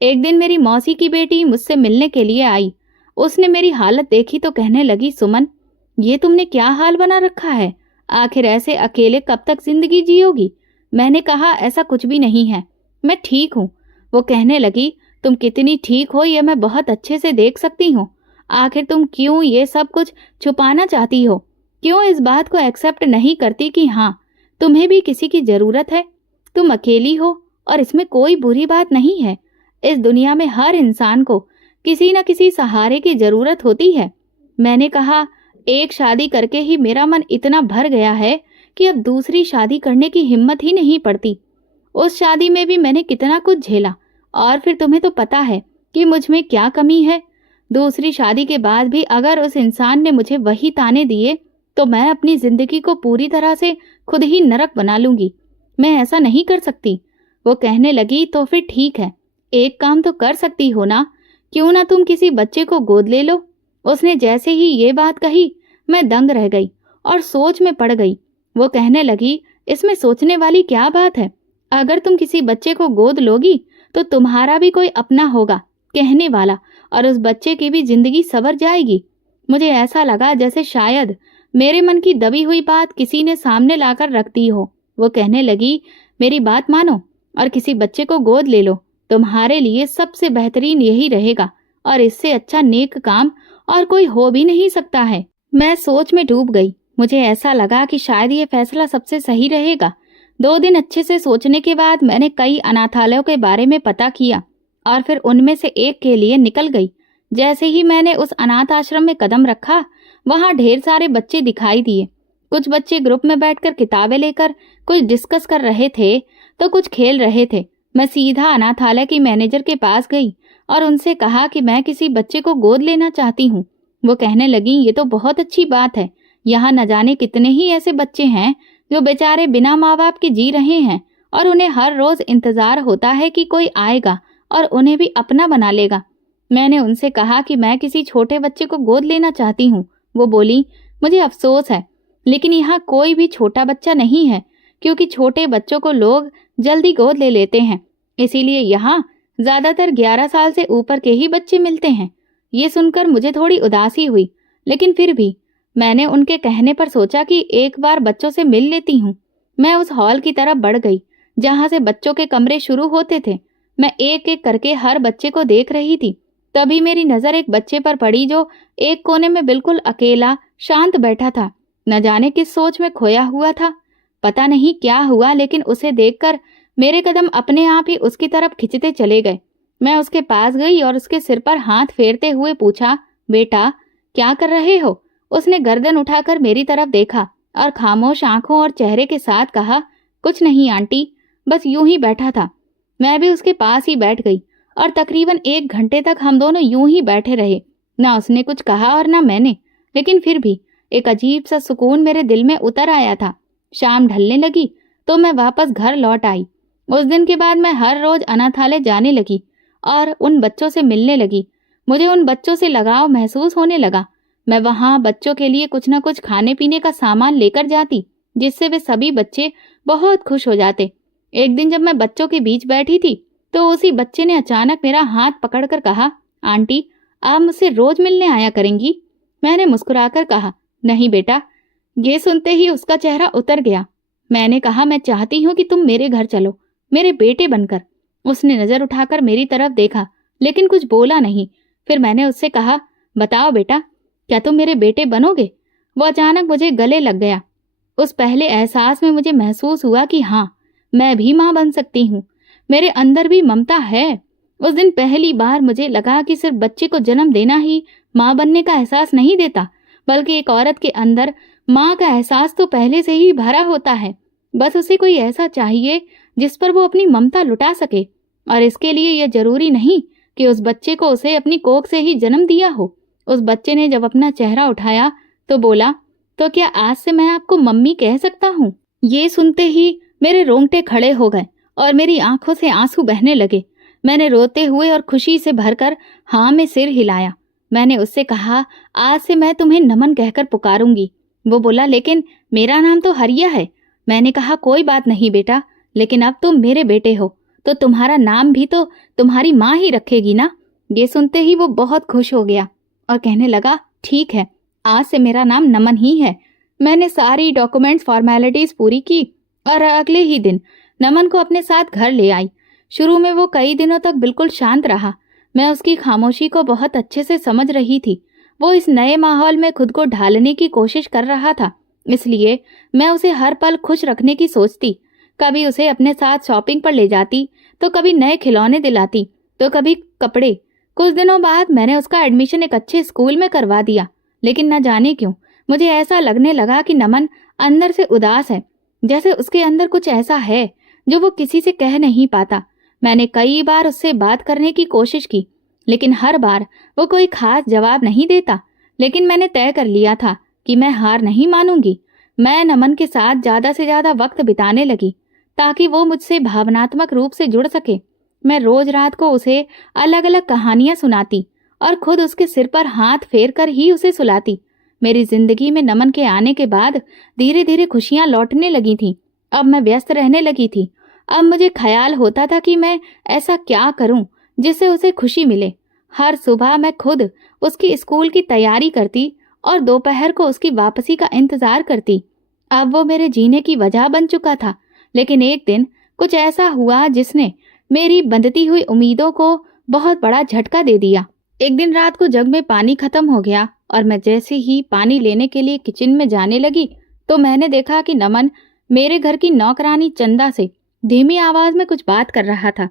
एक दिन मेरी मौसी की बेटी मुझसे मिलने के लिए आई। उसने मेरी हालत देखी तो कहने लगी, सुमन, ये तुमने क्या हाल बना रखा है? आखिर ऐसे अकेले कब तक जिंदगी जियोगी? मैंने कहा, ऐसा कुछ भी नहीं है, मैं ठीक हूँ। वो कहने लगी, तुम कितनी ठीक हो ये मैं बहुत अच्छे से देख सकती हूँ। आखिर तुम क्यों ये सब कुछ छुपाना चाहती हो? क्यों इस बात को एक्सेप्ट नहीं करती कि हाँ, तुम्हें भी किसी की जरूरत है? तुम अकेली हो और इसमें कोई बुरी बात नहीं है। इस दुनिया में हर इंसान को किसी न किसी सहारे की जरूरत होती है। मैंने कहा, एक शादी करके ही मेरा मन इतना भर गया है कि अब दूसरी शादी करने की हिम्मत ही नहीं पड़ती। उस शादी में भी मैंने कितना कुछ झेला, और फिर तुम्हें तो पता है कि मुझ में क्या कमी है। दूसरी शादी के बाद भी अगर उस इंसान ने मुझे वही ताने दिए तो मैं अपनी जिंदगी को पूरी तरह से खुद ही नरक बना लूंगी। मैं ऐसा नहीं कर सकती। वो कहने लगी, तो फिर ठीक है, एक काम तो कर सकती हो ना, क्यों ना तुम किसी बच्चे को गोद ले लो। उसने जैसे ही ये बात कही मैं दंग रह गई और सोच में पड़ गई। वो कहने लगी, इसमें सोचने वाली क्या बात है? अगर तुम किसी बच्चे को गोद लोगी तो तुम्हारा भी कोई अपना होगा कहने वाला, और उस बच्चे की भी जिंदगी संवर जाएगी। मुझे ऐसा लगा जैसे शायद मेरे मन की दबी हुई बात किसी ने सामने लाकर रख दी हो। वो कहने लगी, मेरी बात मानो और किसी बच्चे को गोद ले लो। तुम्हारे लिए सबसे बेहतरीन यही रहेगा, और इससे अच्छा नेक काम और कोई हो भी नहीं सकता है। मैं सोच में डूब गई। मुझे ऐसा लगा कि शायद ये फैसला सबसे सही रहेगा। 2 दिन अच्छे से सोचने के बाद मैंने कई अनाथालयों के बारे में पता किया और फिर उनमें से एक के लिए निकल गई। जैसे ही मैंने उस अनाथ आश्रम में कदम रखा, वहां ढेर सारे बच्चे दिखाई दिए। कुछ बच्चे ग्रुप में बैठकर किताबें लेकर कुछ डिस्कस कर रहे थे तो कुछ खेल रहे थे। मैं सीधा अनाथालय की मैनेजर के पास गई और उनसे कहा कि मैं किसी बच्चे को गोद लेना चाहती हूँ। वो कहने लगी, ये तो बहुत अच्छी बात है। यहाँ न जाने कितने ही ऐसे बच्चे हैं जो बेचारे बिना माँ बाप के जी रहे हैं और उन्हें हर रोज इंतजार होता है कि कोई आएगा और उन्हें भी अपना बना लेगा। मैंने उनसे कहा कि मैं किसी छोटे बच्चे को गोद लेना चाहती हूँ। वो बोली, मुझे अफसोस है, लेकिन यहाँ कोई भी छोटा बच्चा नहीं है, क्योंकि छोटे बच्चों को लोग जल्दी गोद ले लेते हैं। इसीलिए यहाँ ज्यादातर 11 साल से ऊपर के ही बच्चे मिलते हैं। ये सुनकर मुझे थोड़ी उदासी हुई, लेकिन फिर भी मैंने उनके कहने पर सोचा कि एक बार बच्चों से मिल लेती हूँ। मैं उस हॉल की तरफ बढ़ गई जहां से बच्चों के कमरे शुरू होते थे। मैं एक एक करके हर बच्चे को देख रही थी। तभी मेरी नजर एक बच्चे पर पड़ी जो एक कोने में बिल्कुल अकेला शांत बैठा था। न जाने किस सोच में खोया हुआ था। पता नहीं क्या हुआ, लेकिन उसे देखकर मेरे कदम अपने आप ही उसकी तरफ खिंचते चले गए। मैं उसके पास गई और उसके सिर पर हाथ फेरते हुए पूछा, बेटा क्या कर रहे हो? उसने गर्दन उठाकर मेरी तरफ देखा और खामोश आंखों और चेहरे के साथ कहा, कुछ नहीं आंटी, बस यूं ही बैठा था। मैं भी उसके पास ही बैठ गई और तकरीबन 1 घंटे तक हम दोनों यूं ही बैठे रहे। ना उसने कुछ कहा और ना मैंने, लेकिन फिर भी एक अजीब सा सुकून मेरे दिल में उतर आया था। शाम ढलने लगी तो मैं वापस घर लौट आई। उस दिन के बाद मैं हर रोज अनाथालय जाने लगी और उन बच्चों से मिलने लगी। मुझे उन बच्चों से लगाव महसूस होने लगा। मैं वहां बच्चों के लिए कुछ न कुछ खाने पीने का सामान लेकर जाती, जिससे वे सभी बच्चे बहुत खुश हो जाते। एक दिन जब मैं बच्चों के बीच बैठी थी तो उसी बच्चे ने अचानक मेरा हाथ पकड़कर कहा, आंटी आप मुझसे रोज मिलने आया करेंगी? मैंने मुस्कुराकर कहा, नहीं बेटा। ये सुनते ही उसका चेहरा उतर गया। मैंने कहा, मैं चाहती हूँ कि तुम मेरे घर चलो, मेरे बेटे बनकर। उसने नजर उठाकर मेरी तरफ देखा, लेकिन कुछ बोला नहीं। फिर मैंने उससे कहा, बताओ बेटा, क्या तुम मेरे बेटे बनोगे? वो अचानक मुझे गले लग गया। उस पहले एहसास में मुझे महसूस हुआ कि हाँ, मैं भी माँ बन सकती हूँ। मेरे अंदर भी ममता है। उस दिन पहली बार मुझे लगा कि सिर्फ बच्चे को जन्म देना ही माँ बनने का एहसास नहीं देता, बल्कि एक औरत के अंदर माँ का एहसास तो पहले से ही भरा होता है। बस उसे कोई ऐसा चाहिए जिस पर वो अपनी ममता लुटा सके। और इसके लिए यह जरूरी नहीं कि उस बच्चे को उसे अपनी कोख से ही जन्म दिया हो। उस बच्चे ने जब अपना चेहरा उठाया तो बोला, तो क्या आज से मैं आपको मम्मी कह सकता हूँ? ये सुनते ही मेरे रोंगटे खड़े हो गए और मेरी आंखों से आंसू बहने लगे। मैंने रोते हुए और खुशी से भरकर हाँ में सिर हिलाया। मैंने उससे कहा, आज से मैं तुम्हें नमन कहकर पुकारूंगी। वो बोला, लेकिन मेरा नाम तो हरिया है। मैंने कहा, कोई बात नहीं बेटा, लेकिन अब तुम मेरे बेटे हो तो तुम्हारा नाम भी तो तुम्हारी माँ ही रखेगी ना। ये सुनते ही वो बहुत खुश हो गया और कहने लगा, ठीक है, आज से मेरा नाम नमन ही है। मैंने सारी डॉक्यूमेंट्स फॉर्मेलिटीज पूरी की और अगले ही दिन नमन को अपने साथ घर ले आई। शुरू में वो कई दिनों तक बिल्कुल शांत रहा। मैं उसकी खामोशी को बहुत अच्छे से समझ रही थी। वो इस नए माहौल में खुद को ढालने की कोशिश कर रहा था, इसलिए मैं उसे हर पल खुश रखने की सोचती। कभी उसे अपने साथ शॉपिंग पर ले जाती, तो कभी नए खिलौने दिलाती, तो कभी कपड़े। कुछ दिनों बाद मैंने उसका एडमिशन एक अच्छे स्कूल में करवा दिया, लेकिन न जाने क्यों मुझे ऐसा लगने लगा कि नमन अंदर से उदास है, जैसे उसके अंदर कुछ ऐसा है जो वो किसी से कह नहीं पाता। मैंने कई बार उससे बात करने की कोशिश की, लेकिन हर बार वो कोई खास जवाब नहीं देता। लेकिन मैंने तय कर लिया था कि मैं हार नहीं मानूंगी। मैं नमन के साथ ज्यादा से ज्यादा वक्त बिताने लगी ताकि वो मुझसे भावनात्मक रूप से जुड़ सके। मैं रोज रात को उसे अलग अलग कहानियां सुनाती और खुद उसके सिर पर हाथ फेर कर ही उसे सुलाती। मेरी जिंदगी में नमन के आने के बाद धीरे धीरे खुशियां लौटने लगी थीं। अब मैं व्यस्त रहने लगी थी। अब मुझे ख्याल होता था कि मैं ऐसा क्या करूं जिससे उसे खुशी मिले। हर सुबह मैं खुद उसकी स्कूल की तैयारी करती और दोपहर को उसकी वापसी का इंतजार करती। अब वो मेरे जीने की वजह बन चुका था। लेकिन एक दिन कुछ ऐसा हुआ जिसने मेरी बंधती हुई उम्मीदों को बहुत बड़ा झटका दे दिया। एक दिन रात को जग में पानी खत्म हो गया और मैं जैसे ही पानी लेने के लिए किचन में जाने लगी तो मैंने देखा कि नमन मेरे घर की नौकरानी चंदा से धीमी आवाज में कुछ बात कर रहा था।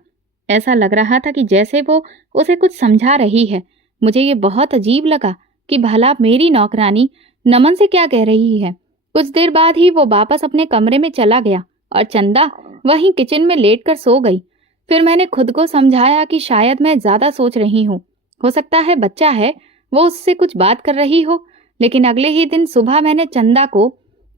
ऐसा लग रहा था कि जैसे वो उसे कुछ समझा रही है। मुझे ये बहुत अजीब लगा कि भला मेरी नौकरानी नमन से क्या कह रही है। कुछ देर बाद ही वो वापस अपने कमरे में चला गया और चंदा वहीं किचन में लेटकर सो गई। फिर मैंने खुद को समझाया कि शायद मैं ज्यादा सोच रही हूँ। हो सकता है बच्चा है, वो उससे कुछ बात कर रही हो। लेकिन अगले ही दिन सुबह मैंने चंदा को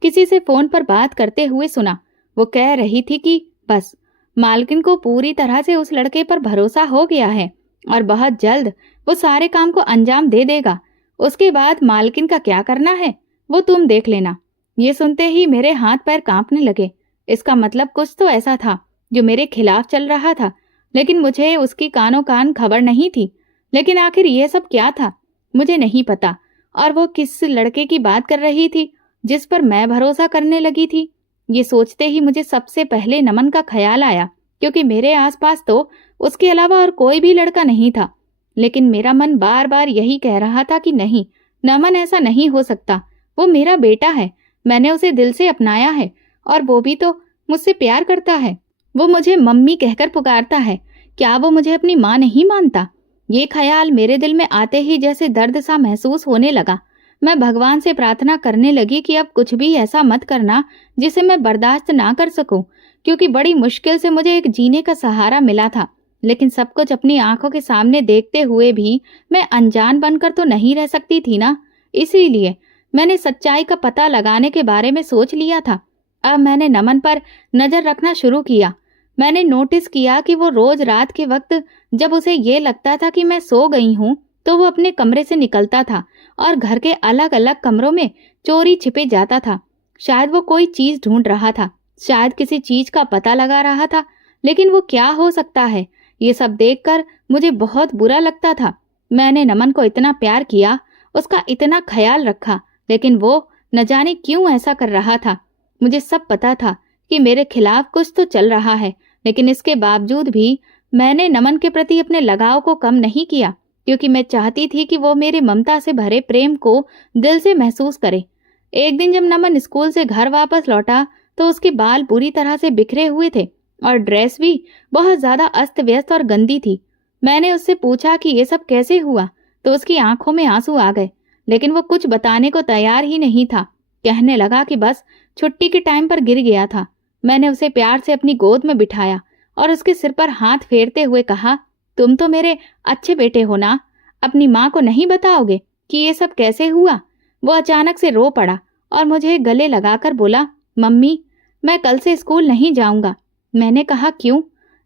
किसी से फोन पर बात करते हुए सुना। वो कह रही थी कि बस मालकिन को पूरी तरह से उस लड़के पर भरोसा हो गया है और बहुत जल्द वो सारे काम को अंजाम दे देगा। उसके बाद मालकिन का क्या करना है वो तुम देख लेना। ये सुनते ही मेरे हाथ पैर कांपने लगे। इसका मतलब कुछ तो ऐसा था जो मेरे खिलाफ चल रहा था, लेकिन मुझे उसकी कानों कान खबर नहीं थी। लेकिन आखिर ये सब क्या था मुझे नहीं पता और वो किस लड़के की बात कर रही थी जिस पर मैं भरोसा करने लगी थी। ये सोचते ही मुझे सबसे पहले नमन का ख्याल आया, क्योंकि मेरे आसपास तो उसके अलावा और कोई भी लड़का नहीं था। लेकिन मेरा मन बार बार यही कह रहा था कि नहीं, नमन ऐसा नहीं हो सकता, वो मेरा बेटा है, मैंने उसे दिल से अपनाया है और वो भी तो मुझसे प्यार करता है। वो मुझे मम्मी कहकर पुकारता है, क्या वो मुझे अपनी माँ नहीं मानता? ये ख्याल मेरे दिल में आते ही जैसे दर्द सा महसूस होने लगा। मैं भगवान से प्रार्थना करने लगी कि अब कुछ भी ऐसा मत करना जिसे मैं बर्दाश्त ना कर सकूं, क्योंकि बड़ी मुश्किल से मुझे एक जीने का सहारा मिला था। लेकिन सब कुछ अपनी आंखों के सामने देखते हुए भी मैं अनजान बनकर तो नहीं रह सकती थी ना। इसीलिए मैंने सच्चाई का पता लगाने के बारे में सोच लिया था। अब मैंने नमन पर नजर रखना शुरू किया। मैंने नोटिस किया कि वो रोज रात के वक्त जब उसे ये लगता था कि मैं सो गई हूँ, तो वो अपने कमरे से निकलता था और घर के अलग अलग कमरों में चोरी छिपे जाता था। शायद वो कोई चीज ढूंढ रहा था, शायद किसी चीज का पता लगा रहा था। लेकिन वो क्या हो सकता है, ये सब देखकर मुझे बहुत बुरा लगता था। मैंने नमन को इतना प्यार किया, उसका इतना ख्याल रखा, लेकिन वो न जाने क्यों ऐसा कर रहा था। मुझे सब पता था कि मेरे खिलाफ कुछ तो चल रहा है, लेकिन इसके बावजूद भी मैंने नमन के प्रति अपने लगाव को कम नहीं किया, क्योंकि मैं चाहती थी कि वो मेरे ममता से भरे प्रेम को दिल से महसूस करे। एक दिन जब नमन स्कूल से घर वापस लौटा तो उसके बाल पूरी तरह से बिखरे हुए थे और ड्रेस भी बहुत ज्यादा अस्त व्यस्त और गंदी थी। मैंने उससे पूछा कि ये सब कैसे हुआ, तो उसकी आंखों में आंसू आ गए, लेकिन वो कुछ बताने को तैयार ही नहीं था। कहने लगा कि बस छुट्टी के टाइम पर गिर गया था। मैंने उसे प्यार से अपनी गोद में बिठाया और उसके सिर पर हाथ फेरते हुए कहा, तुम तो मेरे अच्छे बेटे हो ना, अपनी माँ को नहीं बताओगे कि ये सब कैसे हुआ? वो अचानक से रो पड़ा और मुझे गले लगाकर बोला, मम्मी मैं कल से स्कूल नहीं जाऊंगा। मैंने कहा, क्यों,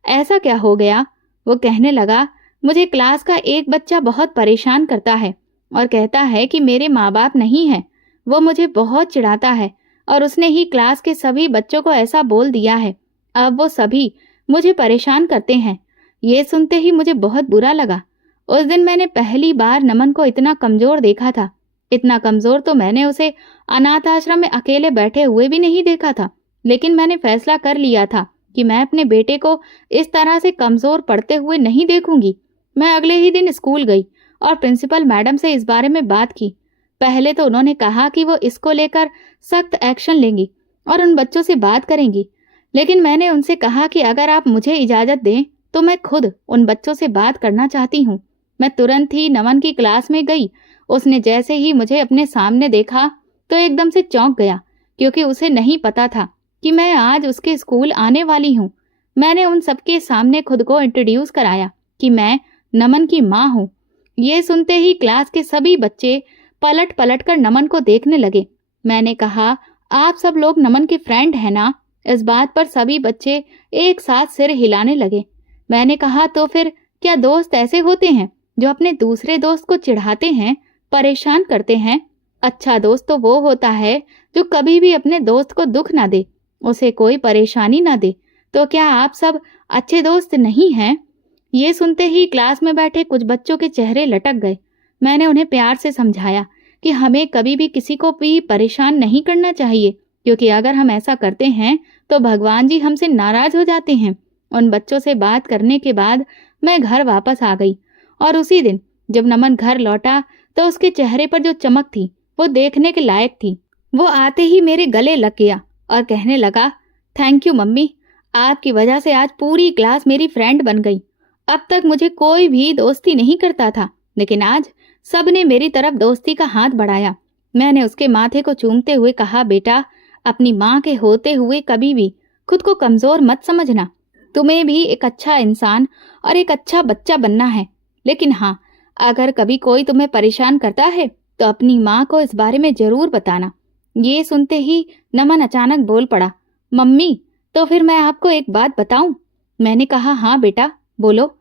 ऐसा क्या हो गया? वो कहने लगा, मुझे क्लास का एक बच्चा बहुत परेशान करता है और कहता है कि मेरे माँ बाप नहीं है। वो मुझे बहुत चिढ़ाता है और उसने ही क्लास के सभी बच्चों को ऐसा बोल दिया है। अब वो सभी मुझे परेशान करते हैं। ये सुनते ही मुझे बहुत बुरा लगा। उस दिन मैंने पहली बार नमन को इतना कमजोर देखा था। इतना कमजोर तो मैंने उसे अनाथ आश्रम में अकेले बैठे हुए भी नहीं देखा था। लेकिन मैंने फैसला कर लिया था कि मैं अपने बेटे को इस तरह से कमजोर पड़ते हुए नहीं देखूंगी। मैं अगले ही दिन स्कूल गई और प्रिंसिपल मैडम से इस बारे में बात की। पहले तो उन्होंने कहा कि वो इसको लेकर सख्त एक्शन लेंगी और उन बच्चों से बात करेंगी। लेकिन मैंने उनसे कहा कि अगर आप मुझे इजाजत दें तो मैं खुद उन बच्चों से बात करना चाहती हूँ। मैं तुरंत ही नमन की क्लास में गई। उसने जैसे ही मुझे अपने सामने देखा तो एकदम से चौंक गया, क्योंकि उसे नहीं पता था कि मैं आज उसके स्कूल आने वाली हूँ। मैंने उन सबके सामने खुद को इंट्रोड्यूस कराया कि मैं नमन की माँ हूँ। ये सुनते ही क्लास के सभी बच्चे पलट पलट कर नमन को देखने लगे। मैंने कहा, आप सब लोग नमन के फ्रेंड हैं ना? इस बात पर सभी बच्चे एक साथ सिर हिलाने लगे। मैंने कहा, तो फिर क्या दोस्त ऐसे होते हैं जो अपने दूसरे दोस्त को चिढ़ाते हैं, परेशान करते हैं? अच्छा दोस्त तो वो होता है जो कभी भी अपने दोस्त को दुख ना दे, उसे कोई परेशानी ना दे। तो क्या आप सब अच्छे दोस्त नहीं हैं? ये सुनते ही क्लास में बैठे कुछ बच्चों के चेहरे लटक गए। मैंने उन्हें प्यार से समझाया कि हमें कभी भी किसी को भी परेशान नहीं करना चाहिए, क्योंकि अगर हम ऐसा करते हैं तो भगवान जी हमसे नाराज हो जाते हैं। उन बच्चों से बात करने के बाद मैं घर वापस आ गई और उसी दिन जब नमन घर लौटा तो उसके चेहरे पर जो चमक थी वो देखने के लायक थी। वो आते ही मेरे गले लग गया और कहने लगा, थैंक यू मम्मी, आपकी वजह से आज पूरी क्लास मेरी फ्रेंड बन गई। अब तक मुझे कोई भी दोस्ती नहीं करता था, लेकिन आज सबने मेरी तरफ दोस्ती का हाथ बढ़ाया। मैंने उसके माथे को चूमते हुए कहा, बेटा अपनी माँ के होते हुए कभी भी खुद को कमजोर मत समझना। तुम्हें भी एक अच्छा इंसान और एक अच्छा बच्चा बनना है। लेकिन हाँ, अगर कभी कोई तुम्हें परेशान करता है तो अपनी माँ को इस बारे में जरूर बताना। ये सुनते ही नमन अचानक बोल पड़ा, मम्मी तो फिर मैं आपको एक बात बताऊं? मैंने कहा, हाँ बेटा बोलो।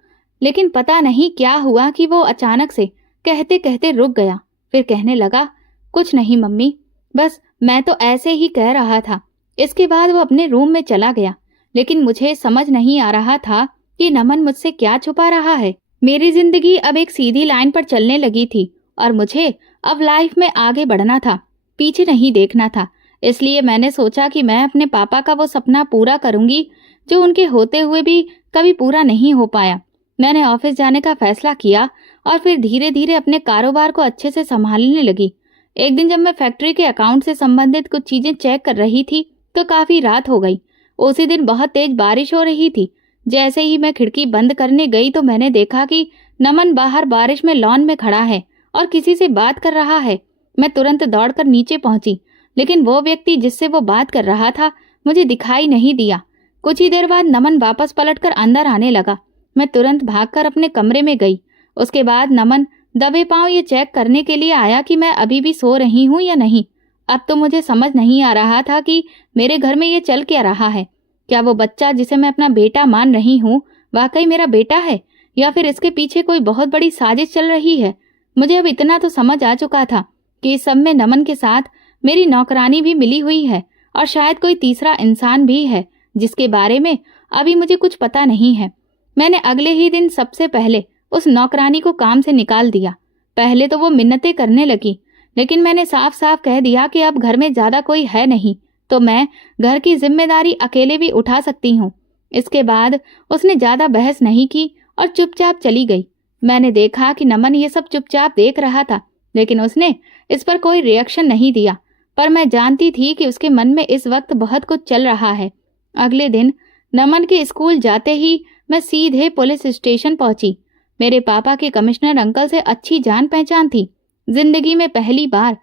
लेकिन पता नहीं क्या हुआ कि वो अचानक से कहते कहते रुक गया। फिर कहने लगा, कुछ नहीं मम्मी, बस मैं तो ऐसे ही कह रहा था। इसके बाद वो अपने रूम में चला गया। लेकिन मुझे समझ नहीं आ रहा था कि नमन मुझसे क्या छुपा रहा है। मेरी जिंदगी अब एक सीधी लाइन पर चलने लगी थी और मुझे अब लाइफ में आगे बढ़ना था, पीछे नहीं देखना था। इसलिए मैंने सोचा कि मैं अपने पापा का वो सपना पूरा करूंगी जो उनके होते हुए भी कभी पूरा नहीं हो पाया। मैंने ऑफिस जाने का फैसला किया और फिर धीरे धीरे अपने कारोबार को अच्छे से संभालने लगी। एक दिन जब मैं फैक्ट्री के अकाउंट से संबंधित कुछ चीजें चेक कर रही थी तो काफी रात हो गई। उसी दिन बहुत तेज बारिश हो रही थी। जैसे ही मैं खिड़की बंद करने गई तो मैंने देखा कि नमन बाहर बारिश में लॉन में खड़ा है और किसी से बात कर रहा है। मैं तुरंत दौड़कर नीचे पहुंची, लेकिन वो व्यक्ति जिससे वो बात कर रहा था मुझे दिखाई नहीं दिया। कुछ ही देर बाद नमन वापस पलटकर अंदर आने लगा। मैं तुरंत भागकर अपने कमरे में गई। उसके बाद नमन दबे पांव ये चेक करने के लिए आया कि मैं अभी भी सो रही हूं या नहीं। अब तो मुझे समझ नहीं आ रहा था कि मेरे घर में ये चल क्या रहा है। क्या वो बच्चा जिसे मैं अपना बेटा मान रही हूँ वाकई मेरा बेटा है, या फिर इसके पीछे कोई बहुत बड़ी साजिश चल रही है। मुझे अब इतना तो समझ आ चुका था कि इस सब में नमन के साथ मेरी नौकरानी भी मिली हुई है और शायद कोई तीसरा इंसान भी है जिसके बारे में अभी मुझे कुछ पता नहीं है। मैंने अगले ही दिन सबसे पहले उस नौकरानी को काम से निकाल दिया। पहले तो वो मिन्नतें करने लगी, लेकिन मैंने साफ साफ कह दिया कि अब घर में ज्यादा कोई है नहीं, तो मैं घर की जिम्मेदारी अकेले भी उठा सकती हूँ। इसके बाद उसने ज्यादा बहस नहीं की और चुपचाप चली गई। मैंने देखा कि नमन ये सब चुपचाप देख रहा था, लेकिन उसने इस पर कोई रिएक्शन नहीं दिया। पर मैं जानती थी कि उसके मन में इस वक्त बहुत कुछ चल रहा है। अगले दिन नमन के स्कूल जाते ही मैं सीधे पुलिस स्टेशन पहुंची। मेरे पापा के कमिश्नर अंकल से अच्छी जान पहचान थी। जिंदगी में पहली बार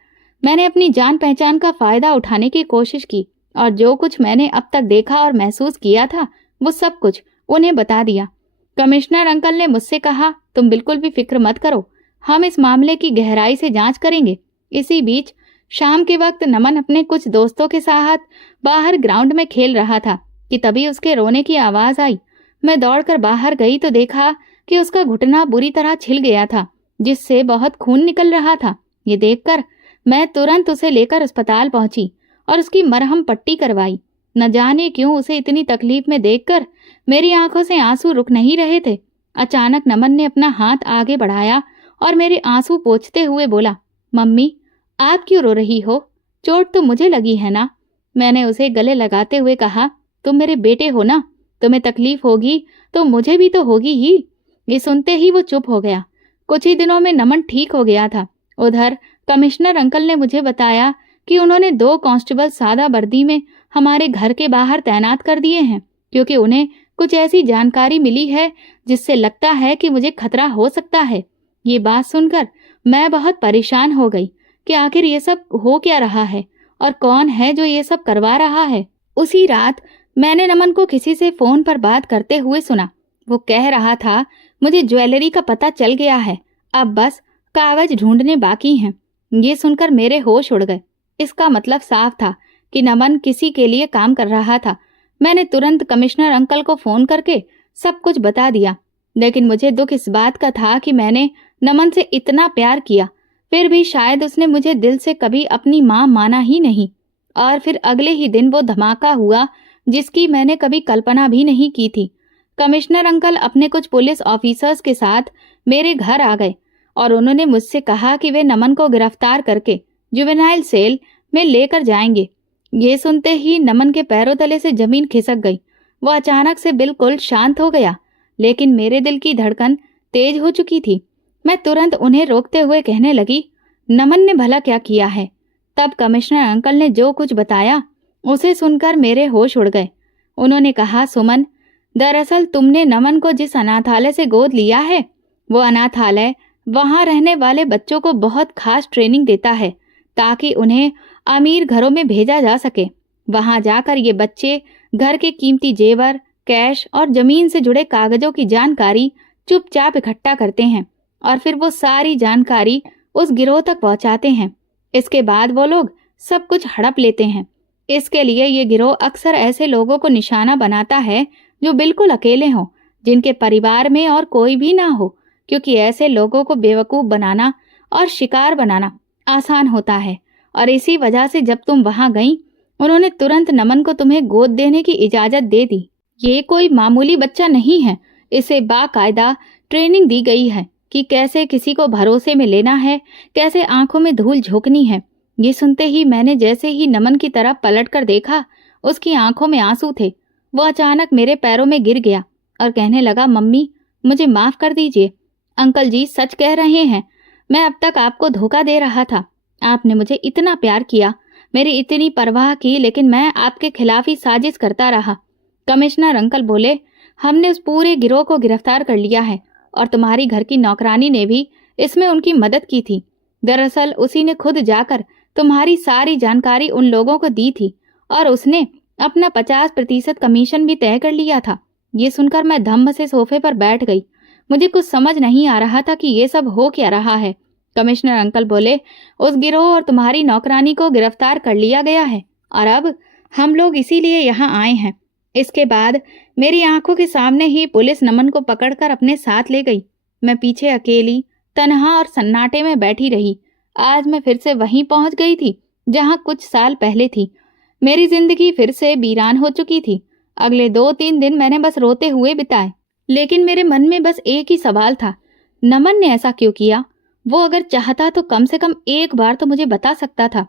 मैंने अपनी जान पहचान का फायदा उठाने की कोशिश की और जो कुछ मैंने अब तक देखा और महसूस किया था वो सब कुछ उन्हें बता दिया। कमिश्नर अंकल ने मुझसे कहा, तुम बिल्कुल भी फिक्र मत करो, हम इस मामले की गहराई से जांच करेंगे। इसी बीच शाम के वक्त नमन अपने कुछ दोस्तों के साथ बाहर ग्राउंड में खेल रहा था कि तभी उसके रोने की आवाज आई। मैं दौड़कर बाहर गई तो देखा कि उसका घुटना बुरी तरह छिल गया था, जिससे बहुत खून निकल रहा था। ये देखकर मैं तुरंत उसे लेकर अस्पताल पहुंची और उसकी मरहम पट्टी करवाई। न जाने क्यों उसे इतनी तकलीफ में देखकर मेरी आंखों से आंसू रुक नहीं रहे थे। अचानक नमन ने अपना हाथ आगे बढ़ाया और मेरे आंसू पोंछते हुए बोला, मम्मी आप क्यों रो रही हो? चोट तो मुझे लगी है ना? मैंने उसे गले लगाते हुए कहा, तुम मेरे बेटे हो ना, तुम्हें तकलीफ होगी तो मुझे भी तो होगी ही। ये सुनते ही वो चुप हो गया। कुछ ही दिनों में नमन ठीक हो गया था। उधर कमिश्नर अंकल ने मुझे बताया कि उन्होंने 2 कांस्टेबल सादा वर्दी में हमारे घर के बाहर तैनात कर दिए हैं, क्योंकि उन्हें कुछ ऐसी जानकारी मिली है जिससे लगता है कि मुझे खतरा हो सकता है। ये बात सुनकर मैं बहुत परेशान हो गई कि आखिर ये सब हो क्या रहा है और कौन है जो ये सब करवा रहा है। उसी रात मैंने नमन को किसी से फोन पर बात करते हुए सुना। वो कह रहा था, मुझे ज्वेलरी का पता चल गया है, अब बस कागज ढूंढने बाकी हैं। ये सुनकर मेरे होश उड़ गए। इसका मतलब साफ था कि नमन किसी के लिए काम कर रहा था। मैंने तुरंत कमिश्नर अंकल को फोन करके सब कुछ बता दिया, लेकिन मुझे दुख इस बात का था कि मैंने नमन से इतना प्यार किया, फिर भी शायद उसने मुझे दिल से कभी अपनी माँ माना ही नहीं। और फिर अगले ही दिन वो धमाका हुआ जिसकी मैंने कभी कल्पना भी नहीं की थी। कमिश्नर अंकल अपने कुछ पुलिस ऑफिसर्स के साथ मेरे घर आ गए और उन्होंने मुझसे कहा कि वे नमन को गिरफ्तार करके जुवेनाइल सेल में लेकर जाएंगे। ये सुनते ही नमन के पैरों तले से जमीन खिसक गई। वो अचानक से बिल्कुल शांत हो गया, लेकिन मेरे दिल की धड़कन तेज हो चुकी थी। मैं तुरंत उन्हें रोकते हुए कहने लगी, नमन ने भला क्या किया है? तब कमिश्नर अंकल ने जो कुछ बताया उसे सुनकर मेरे होश उड़ गए। उन्होंने कहा, सुमन, दरअसल तुमने नमन को जिस अनाथालय से गोद लिया है वो अनाथालय वहां रहने वाले बच्चों को बहुत खास ट्रेनिंग देता है ताकि उन्हें अमीर घरों में भेजा जा सके। वहां जाकर ये बच्चे घर के कीमती जेवर, कैश और जमीन से जुड़े कागजों की जानकारी चुपचाप इकट्ठा करते हैं और फिर वो सारी जानकारी उस गिरोह तक पहुंचाते हैं। इसके बाद वो लोग सब कुछ हड़प लेते हैं। इसके लिए ये गिरोह अक्सर ऐसे लोगों को निशाना बनाता है जो बिल्कुल अकेले हों, जिनके परिवार में और कोई भी ना हो, क्योंकि ऐसे लोगों को बेवकूफ बनाना और शिकार बनाना आसान होता है। और इसी वजह से जब तुम वहां गई, उन्होंने तुरंत नमन को तुम्हें गोद देने की इजाजत दे दी। ये कोई मामूली बच्चा नहीं है, इसे बाकायदा ट्रेनिंग दी गई है। कि कैसे किसी को भरोसे में लेना है, कैसे आंखों में धूल झोंकनी है। ये सुनते ही मैंने जैसे ही नमन की तरफ पलट कर देखा, उसकी आंखों में आंसू थे। वो अचानक मेरे पैरों में गिर गया और कहने लगा, मम्मी मुझे माफ कर दीजिए। अंकल जी सच कह रहे हैं, मैं अब तक आपको धोखा दे रहा था। आपने मुझे इतना प्यार किया, मेरी इतनी परवाह की, लेकिन मैं आपके खिलाफ ही साजिश करता रहा। कमिश्नर अंकल बोले, हमने उस पूरे गिरोह को गिरफ्तार कर लिया है और तुम्हारी घर की नौकरानी ने भी इसमें उनकी मदद की थी। दरअसल उसी ने खुद जाकर तुम्हारी सारी जानकारी उन लोगों को दी थी और उसने अपना 50% कमीशन भी तय कर लिया था। ये सुनकर मैं धम्म से सोफे पर बैठ गई। मुझे कुछ समझ नहीं आ रहा था कि ये सब हो क्या रहा है। कमिश्नर अंकल बोले, उस गिरोह और तुम्हारी नौकरानी को गिरफ्तार कर लिया गया है और अब हम लोग इसीलिए यहाँ आए हैं। इसके बाद मेरी आंखों के सामने ही पुलिस नमन को पकड़कर अपने साथ ले गई। मैं पीछे अकेली, तन्हा और सन्नाटे में बैठी रही। आज मैं फिर से वहीं पहुंच गई थी जहां कुछ साल पहले थी। मेरी जिंदगी फिर से वीरान हो चुकी थी। अगले 2-3 दिन मैंने बस रोते हुए बिताए, लेकिन मेरे मन में बस एक ही सवाल था, नमन ने ऐसा क्यों किया? वो अगर चाहता तो कम से कम एक बार तो मुझे बता सकता था।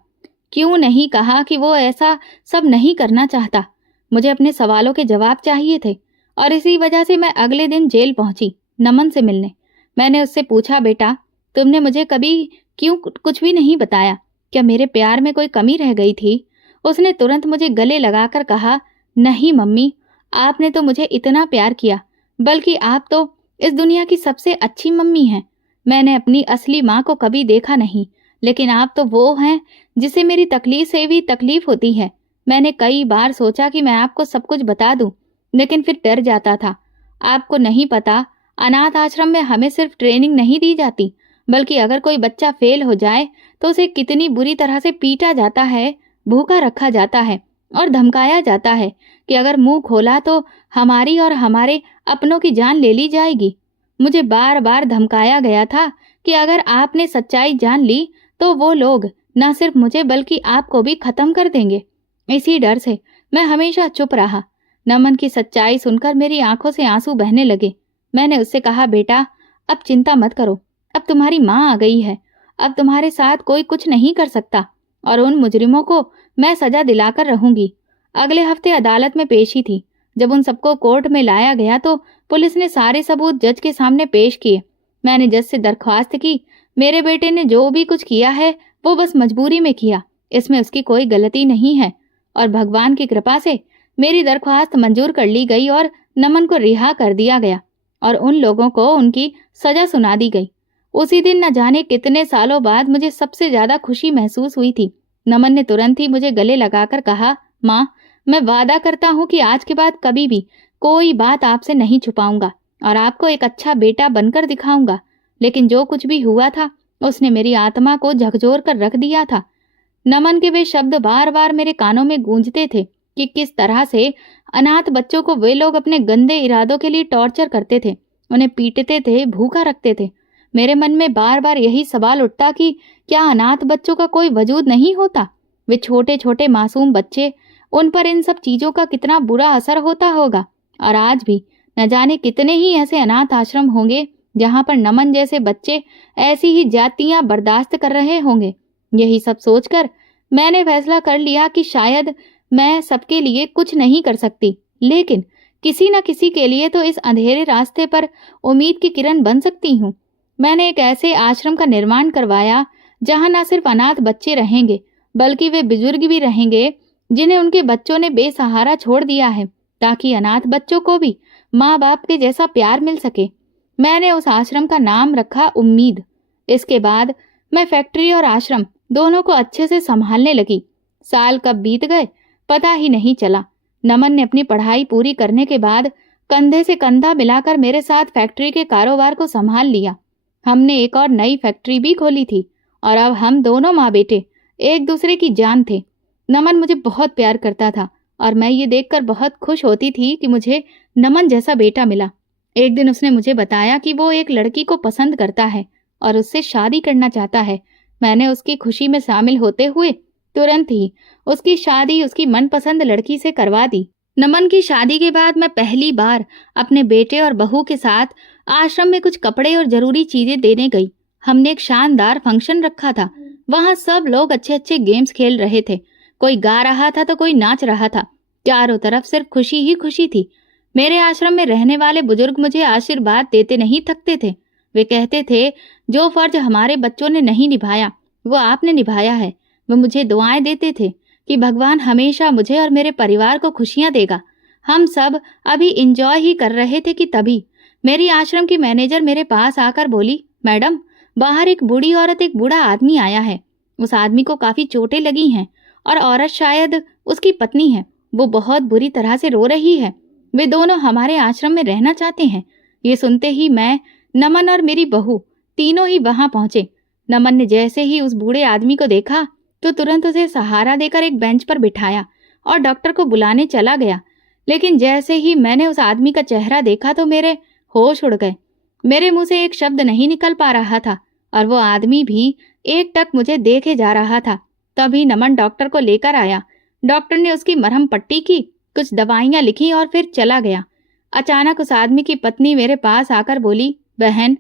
क्यों नहीं कहा कि वो ऐसा सब नहीं करना चाहता? मुझे अपने सवालों के जवाब चाहिए थे और इसी वजह से मैं अगले दिन जेल पहुंची नमन से मिलने। मैंने उससे पूछा, बेटा तुमने मुझे कभी क्यों कुछ भी नहीं बताया? क्या मेरे प्यार में कोई कमी रह गई थी? उसने तुरंत मुझे गले लगाकर कहा, नहीं मम्मी, आपने तो मुझे इतना प्यार किया, बल्कि आप तो इस दुनिया की सबसे अच्छी मम्मी हैं। मैंने अपनी असली माँ को कभी देखा नहीं, लेकिन आप तो वो हैं जिसे मेरी तकलीफ से भी तकलीफ होती है। मैंने कई बार सोचा कि मैं आपको सब कुछ बता दूं, लेकिन फिर डर जाता था। आपको नहीं पता, अनाथ आश्रम में हमें सिर्फ ट्रेनिंग नहीं दी जाती, बल्कि अगर कोई बच्चा फेल हो जाए तो उसे कितनी बुरी तरह से पीटा जाता है, भूखा रखा जाता है और धमकाया जाता है कि अगर मुंह खोला तो हमारी और हमारे अपनों की जान ले ली जाएगी। मुझे बार बार धमकाया गया था कि अगर आपने सच्चाई जान ली तो वो लोग न सिर्फ मुझे बल्कि आपको भी खत्म कर देंगे। इसी डर से मैं हमेशा चुप रहा। नमन की सच्चाई सुनकर मेरी आंखों से आंसू बहने लगे। मैंने उससे कहा, बेटा अब चिंता मत करो, अब तुम्हारी माँ आ गई है, अब तुम्हारे साथ कोई कुछ नहीं कर सकता और उन मुजरिमों को मैं सजा दिलाकर रहूंगी। अगले हफ्ते अदालत में पेशी थी। जब उन सबको कोर्ट में लाया गया तो पुलिस ने सारे सबूत जज के सामने पेश किए। मैंने जज से दरख्वास्त की, मेरे बेटे ने जो भी कुछ किया है वो बस मजबूरी में किया, इसमें उसकी कोई गलती नहीं है। और भगवान की कृपा से मेरी दरख्वास्त मंजूर कर ली गई और नमन को रिहा कर दिया गया और उन लोगों को उनकी सजा सुना दी गई। उसी दिन न जाने कितने सालों बाद मुझे सबसे ज्यादा खुशी महसूस हुई थी। नमन ने तुरंत ही मुझे गले लगाकर कहा, माँ मैं वादा करता हूँ कि आज के बाद कभी भी कोई बात आपसे नहीं छुपाऊंगा और आपको एक अच्छा बेटा बनकर दिखाऊंगा। लेकिन जो कुछ भी हुआ था उसने मेरी आत्मा को झकझोर कर रख दिया था। नमन के वे शब्द बार बार मेरे कानों में गूंजते थे कि किस तरह से अनाथ बच्चों को वे लोग अपने गंदे इरादों के लिए टॉर्चर करते थे, उन्हें पीटते थे, भूखा रखते थे। मेरे मन में बार बार यही सवाल उठता कि क्या अनाथ बच्चों का कोई वजूद नहीं होता? वे छोटे छोटे मासूम बच्चे, उन पर इन सब चीजों का कितना बुरा असर होता होगा। और आज भी न जाने कितने ही ऐसे अनाथ आश्रम होंगे जहां पर नमन जैसे बच्चे ऐसी ही जातियां बर्दाश्त कर रहे होंगे। यही सब सोचकर मैंने फैसला कर लिया कि शायद मैं सबके लिए कुछ नहीं कर सकती, लेकिन किसी न किसी के लिए तो इस अंधेरे रास्ते पर उम्मीद की किरण बन सकती हूँ। मैंने एक ऐसे आश्रम का निर्माण करवाया जहां न सिर्फ अनाथ बच्चे रहेंगे, बल्कि वे बुजुर्ग भी रहेंगे जिन्हें उनके बच्चों ने बेसहारा छोड़ दिया है, ताकि अनाथ बच्चों को भी माँ बाप के जैसा प्यार मिल सके। मैंने उस आश्रम का नाम रखा उम्मीद। इसके बाद मैं फैक्ट्री और आश्रम दोनों को अच्छे से संभालने लगी। साल कब बीत गए पता ही नहीं चला। नमन ने अपनी पढ़ाई पूरी करने के बाद कंधे से कंधा मिलाकर मेरे साथ फैक्ट्री के कारोबार को संभाल लिया। हमने एक और नई फैक्ट्री भी खोली थी और अब हम दोनों माँ बेटे एक दूसरे की जान थे। नमन मुझे बहुत प्यार करता था और मैं ये देखकर बहुत खुश होती थी कि मुझे नमन जैसा बेटा मिला। एक दिन उसने मुझे बताया कि वो एक लड़की को पसंद करता है और उससे शादी करना चाहता है। मैंने उसकी खुशी में शामिल होते हुए तुरंत ही उसकी शादी उसकी मनपसंद लड़की से करवा दी। नमन की शादी के बाद मैं पहली बार अपने बेटे और बहू के साथ आश्रम में कुछ कपड़े और जरूरी चीजें देने गई। हमने एक शानदार फंक्शन रखा था। वहां सब लोग अच्छे अच्छे गेम्स खेल रहे थे। कोई गा रहा था तो कोई नाच रहा था। चारों तरफ सिर्फ खुशी ही खुशी थी। मेरे आश्रम में रहने वाले बुजुर्ग मुझे आशीर्वाद देते नहीं थकते थे। वे कहते थे, जो फर्ज हमारे बच्चों ने नहीं निभाया वो आपने निभाया है। वो मुझे दुआएं देते थे कि भगवान हमेशा मुझे और मेरे परिवार को खुशियां देगा। हम सब अभी इंजॉय ही कर रहे थे कि तभी मेरी आश्रम की मैनेजर मेरे पास आकर बोली, मैडम, बाहर एक बूढ़ी औरत एक बूढ़ा आदमी आया है। उस आदमी को काफी चोटें लगी हैं और औरत शायद उसकी पत्नी है। वो बहुत बुरी तरह से रो रही है। वे दोनों हमारे आश्रम में रहना चाहते हैं। ये सुनते ही मैं, नमन और मेरी बहू तीनों ही वहां पहुंचे। नमन ने जैसे ही उस बूढ़े आदमी को देखा तो तुरंत उसे सहारा देकर एक बेंच पर बिठाया और डॉक्टर को बुलाने चला गया। लेकिन जैसे ही मैंने उस आदमी का चेहरा देखा तो मेरे होश उड़ गए। मेरे मुंह से एक शब्द नहीं निकल पा रहा था और वो आदमी भी एकटक मुझे देखे जा रहा था। तभी नमन डॉक्टर को लेकर आया। डॉक्टर ने उसकी मरहम पट्टी की, कुछ दवाइयां लिखी और फिर चला गया। अचानक उस आदमी की पत्नी मेरे पास आकर बोली, बहन,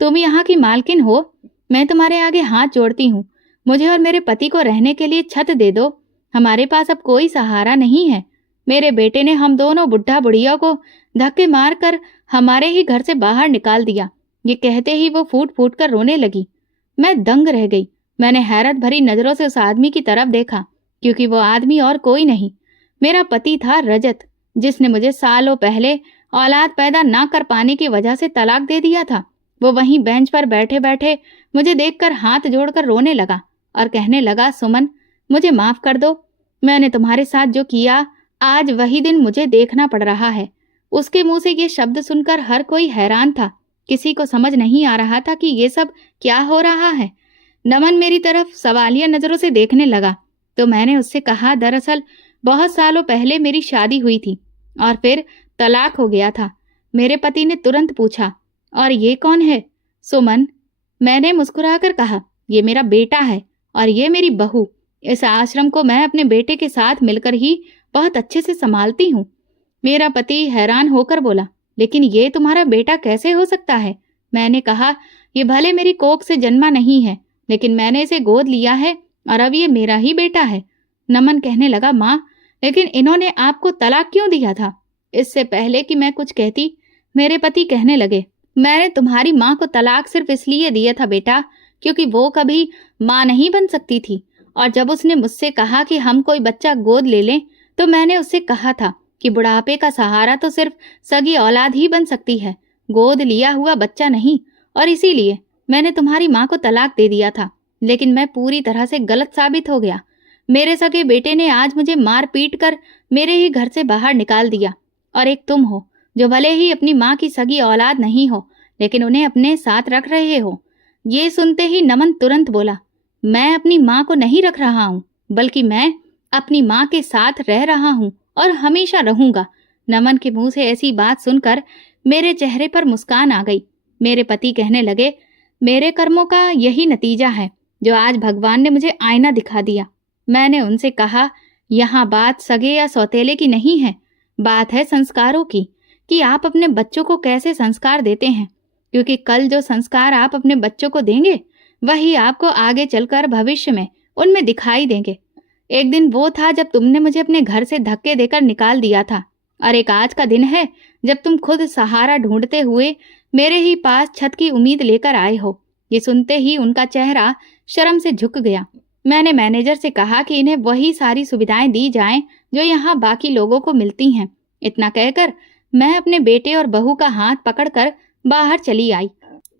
तुम यहाँ की मालकिन हो। मैं तुम्हारे आगे हाथ जोड़ती हूँ। मुझे और मेरे पति को रहने के लिए छत दे दो। हमारे पास अब कोई सहारा नहीं है। मेरे बेटे ने हम दोनों बुढ़ा बुढ़िया को धक्के मारकर हमारे ही घर से बाहर निकाल दिया। ये कहते ही वो फूट फूट कर रोने लगी। मैं दंग रह गई। मैंने हैरत भरी नजरों से उस आदमी की तरफ देखा, क्योंकि वो आदमी और कोई नहीं, मेरा पति था रजत, जिसने मुझे सालों पहले औलाद पैदा ना कर पाने की वजह से तलाक दे दिया था। वो वहीं बेंच पर बैठे बैठे मुझे देखकर हाथ जोड़कर रोने लगा और कहने लगा, सुमन, मुझे माफ कर दो। मैंने तुम्हारे साथ जो किया, आज वही दिन मुझे देखना पड़ रहा है। उसके मुंह से ये शब्द सुनकर हर कोई हैरान था। किसी को समझ नहीं आ रहा था कि ये सब क्या हो रहा है। नमन मेरी तरफ सवालिया नजरों से देखने लगा तो मैंने उससे कहा, दरअसल बहुत सालों पहले मेरी शादी हुई थी और फिर तलाक हो गया था। मेरे पति ने तुरंत पूछा, और ये कौन है? सुमन, मैंने मुस्कुराकर कहा, ये मेरा बेटा है और ये मेरी बहू। इस आश्रम को मैं अपने बेटे के साथ मिलकर ही बहुत अच्छे से संभालती हूँ। मेरा पति हैरान होकर बोला, लेकिन ये तुम्हारा बेटा कैसे हो सकता है? मैंने कहा, ये भले मेरी कोख से जन्मा नहीं है, लेकिन मैंने इसे गोद लिया है और अब ये मेरा ही बेटा है। नमन कहने लगा, माँ, लेकिन इन्होंने आपको तलाक क्यों दिया था? इससे पहले कि मैं कुछ कहती, मेरे पति कहने लगे, मैंने तुम्हारी माँ को तलाक सिर्फ इसलिए दिया था बेटा, क्योंकि वो कभी माँ नहीं बन सकती थी। और जब उसने मुझसे कहा कि हम कोई बच्चा गोद ले लें, तो मैंने उससे कहा था कि बुढ़ापे का सहारा तो सिर्फ सगी औलाद ही बन सकती है, गोद लिया हुआ बच्चा नहीं। और इसीलिए मैंने तुम्हारी माँ को तलाक दे दिया था। लेकिन मैं पूरी तरह से गलत साबित हो गया। मेरे सगे बेटे ने आज मुझे मार पीट कर मेरे ही घर से बाहर निकाल दिया। और एक तुम हो, जो भले ही अपनी माँ की सगी औलाद नहीं हो, लेकिन उन्हें अपने साथ रख रहे हो। ये सुनते ही नमन तुरंत बोला, मैं अपनी माँ को नहीं रख रहा हूँ, बल्कि मैं अपनी माँ के साथ रह रहा हूँ और हमेशा रहूंगा। नमन के मुंह से ऐसी बात सुनकर मेरे चेहरे पर मुस्कान आ गई। मेरे पति कहने लगे, मेरे कर्मों का यही नतीजा है जो आज भगवान ने मुझे आईना दिखा दिया। मैंने उनसे कहा, यहाँ बात सगे या सौतेले की नहीं है, बात है संस्कारों की, कि आप अपने बच्चों को कैसे संस्कार देते हैं। क्योंकि कल जो संस्कार आप अपने बच्चों को देंगे, वही आपको आगे चलकर भविष्य में उनमें दिखाई देंगे। एक दिन वो था जब तुमने मुझे अपने घर से धक्के देकर निकाल दिया था, और एक आज का दिन है जब तुम खुद सहारा ढूंढते हुए मेरे ही पास छत की उम्मीद लेकर आए हो। ये सुनते ही उनका चेहरा शर्म से झुक गया। मैंने मैनेजर से कहा कि इन्हें वही सारी सुविधाएं दी जाएं जो यहाँ बाकी लोगों को मिलती हैं। इतना कहकर मैं अपने बेटे और बहू का हाथ पकड़कर बाहर चली आई।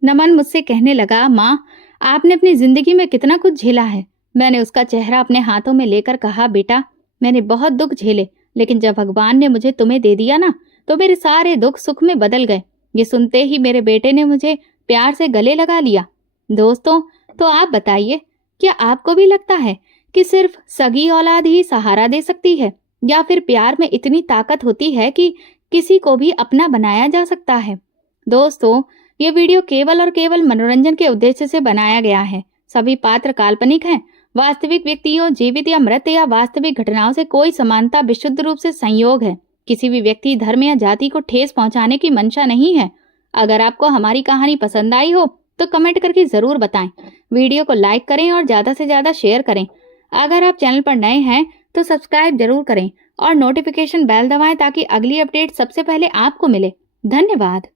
नमन मुझसे कहने लगा, माँ, आपने अपनी जिंदगी में कितना कुछ झेला है। मैंने उसका चेहरा अपने हाथों में लेकर कहा, बेटा, मैंने बहुत दुख झेले, लेकिन जब भगवान ने मुझे तुम्हें दे दिया ना, तो मेरे सारे दुख सुख में बदल गए। ये सुनते ही मेरे बेटे ने मुझे प्यार से गले लगा लिया। दोस्तों, तो आप बताइए, क्या आपको भी लगता है कि सिर्फ सगी औलाद ही सहारा दे सकती है, या फिर प्यार में इतनी ताकत होती है कि किसी को भी अपना बनाया जा सकता है? दोस्तों, ये वीडियो केवल और केवल मनोरंजन के उद्देश्य से बनाया गया है। सभी पात्र काल्पनिक हैं। वास्तविक व्यक्तियों, जीवित या मृत या वास्तविक घटनाओं से कोई समानता विशुद्ध रूप से संयोग है। किसी भी व्यक्ति, धर्म या जाति को ठेस पहुंचाने की मंशा नहीं है। अगर आपको हमारी कहानी पसंद आई हो तो कमेंट करके ज़रूर बताएं। वीडियो को लाइक करें और ज़्यादा से ज़्यादा शेयर करें। अगर आप चैनल पर नए हैं तो सब्सक्राइब जरूर करें और नोटिफिकेशन बेल दबाएं ताकि अगली अपडेट सबसे पहले आपको मिले। धन्यवाद।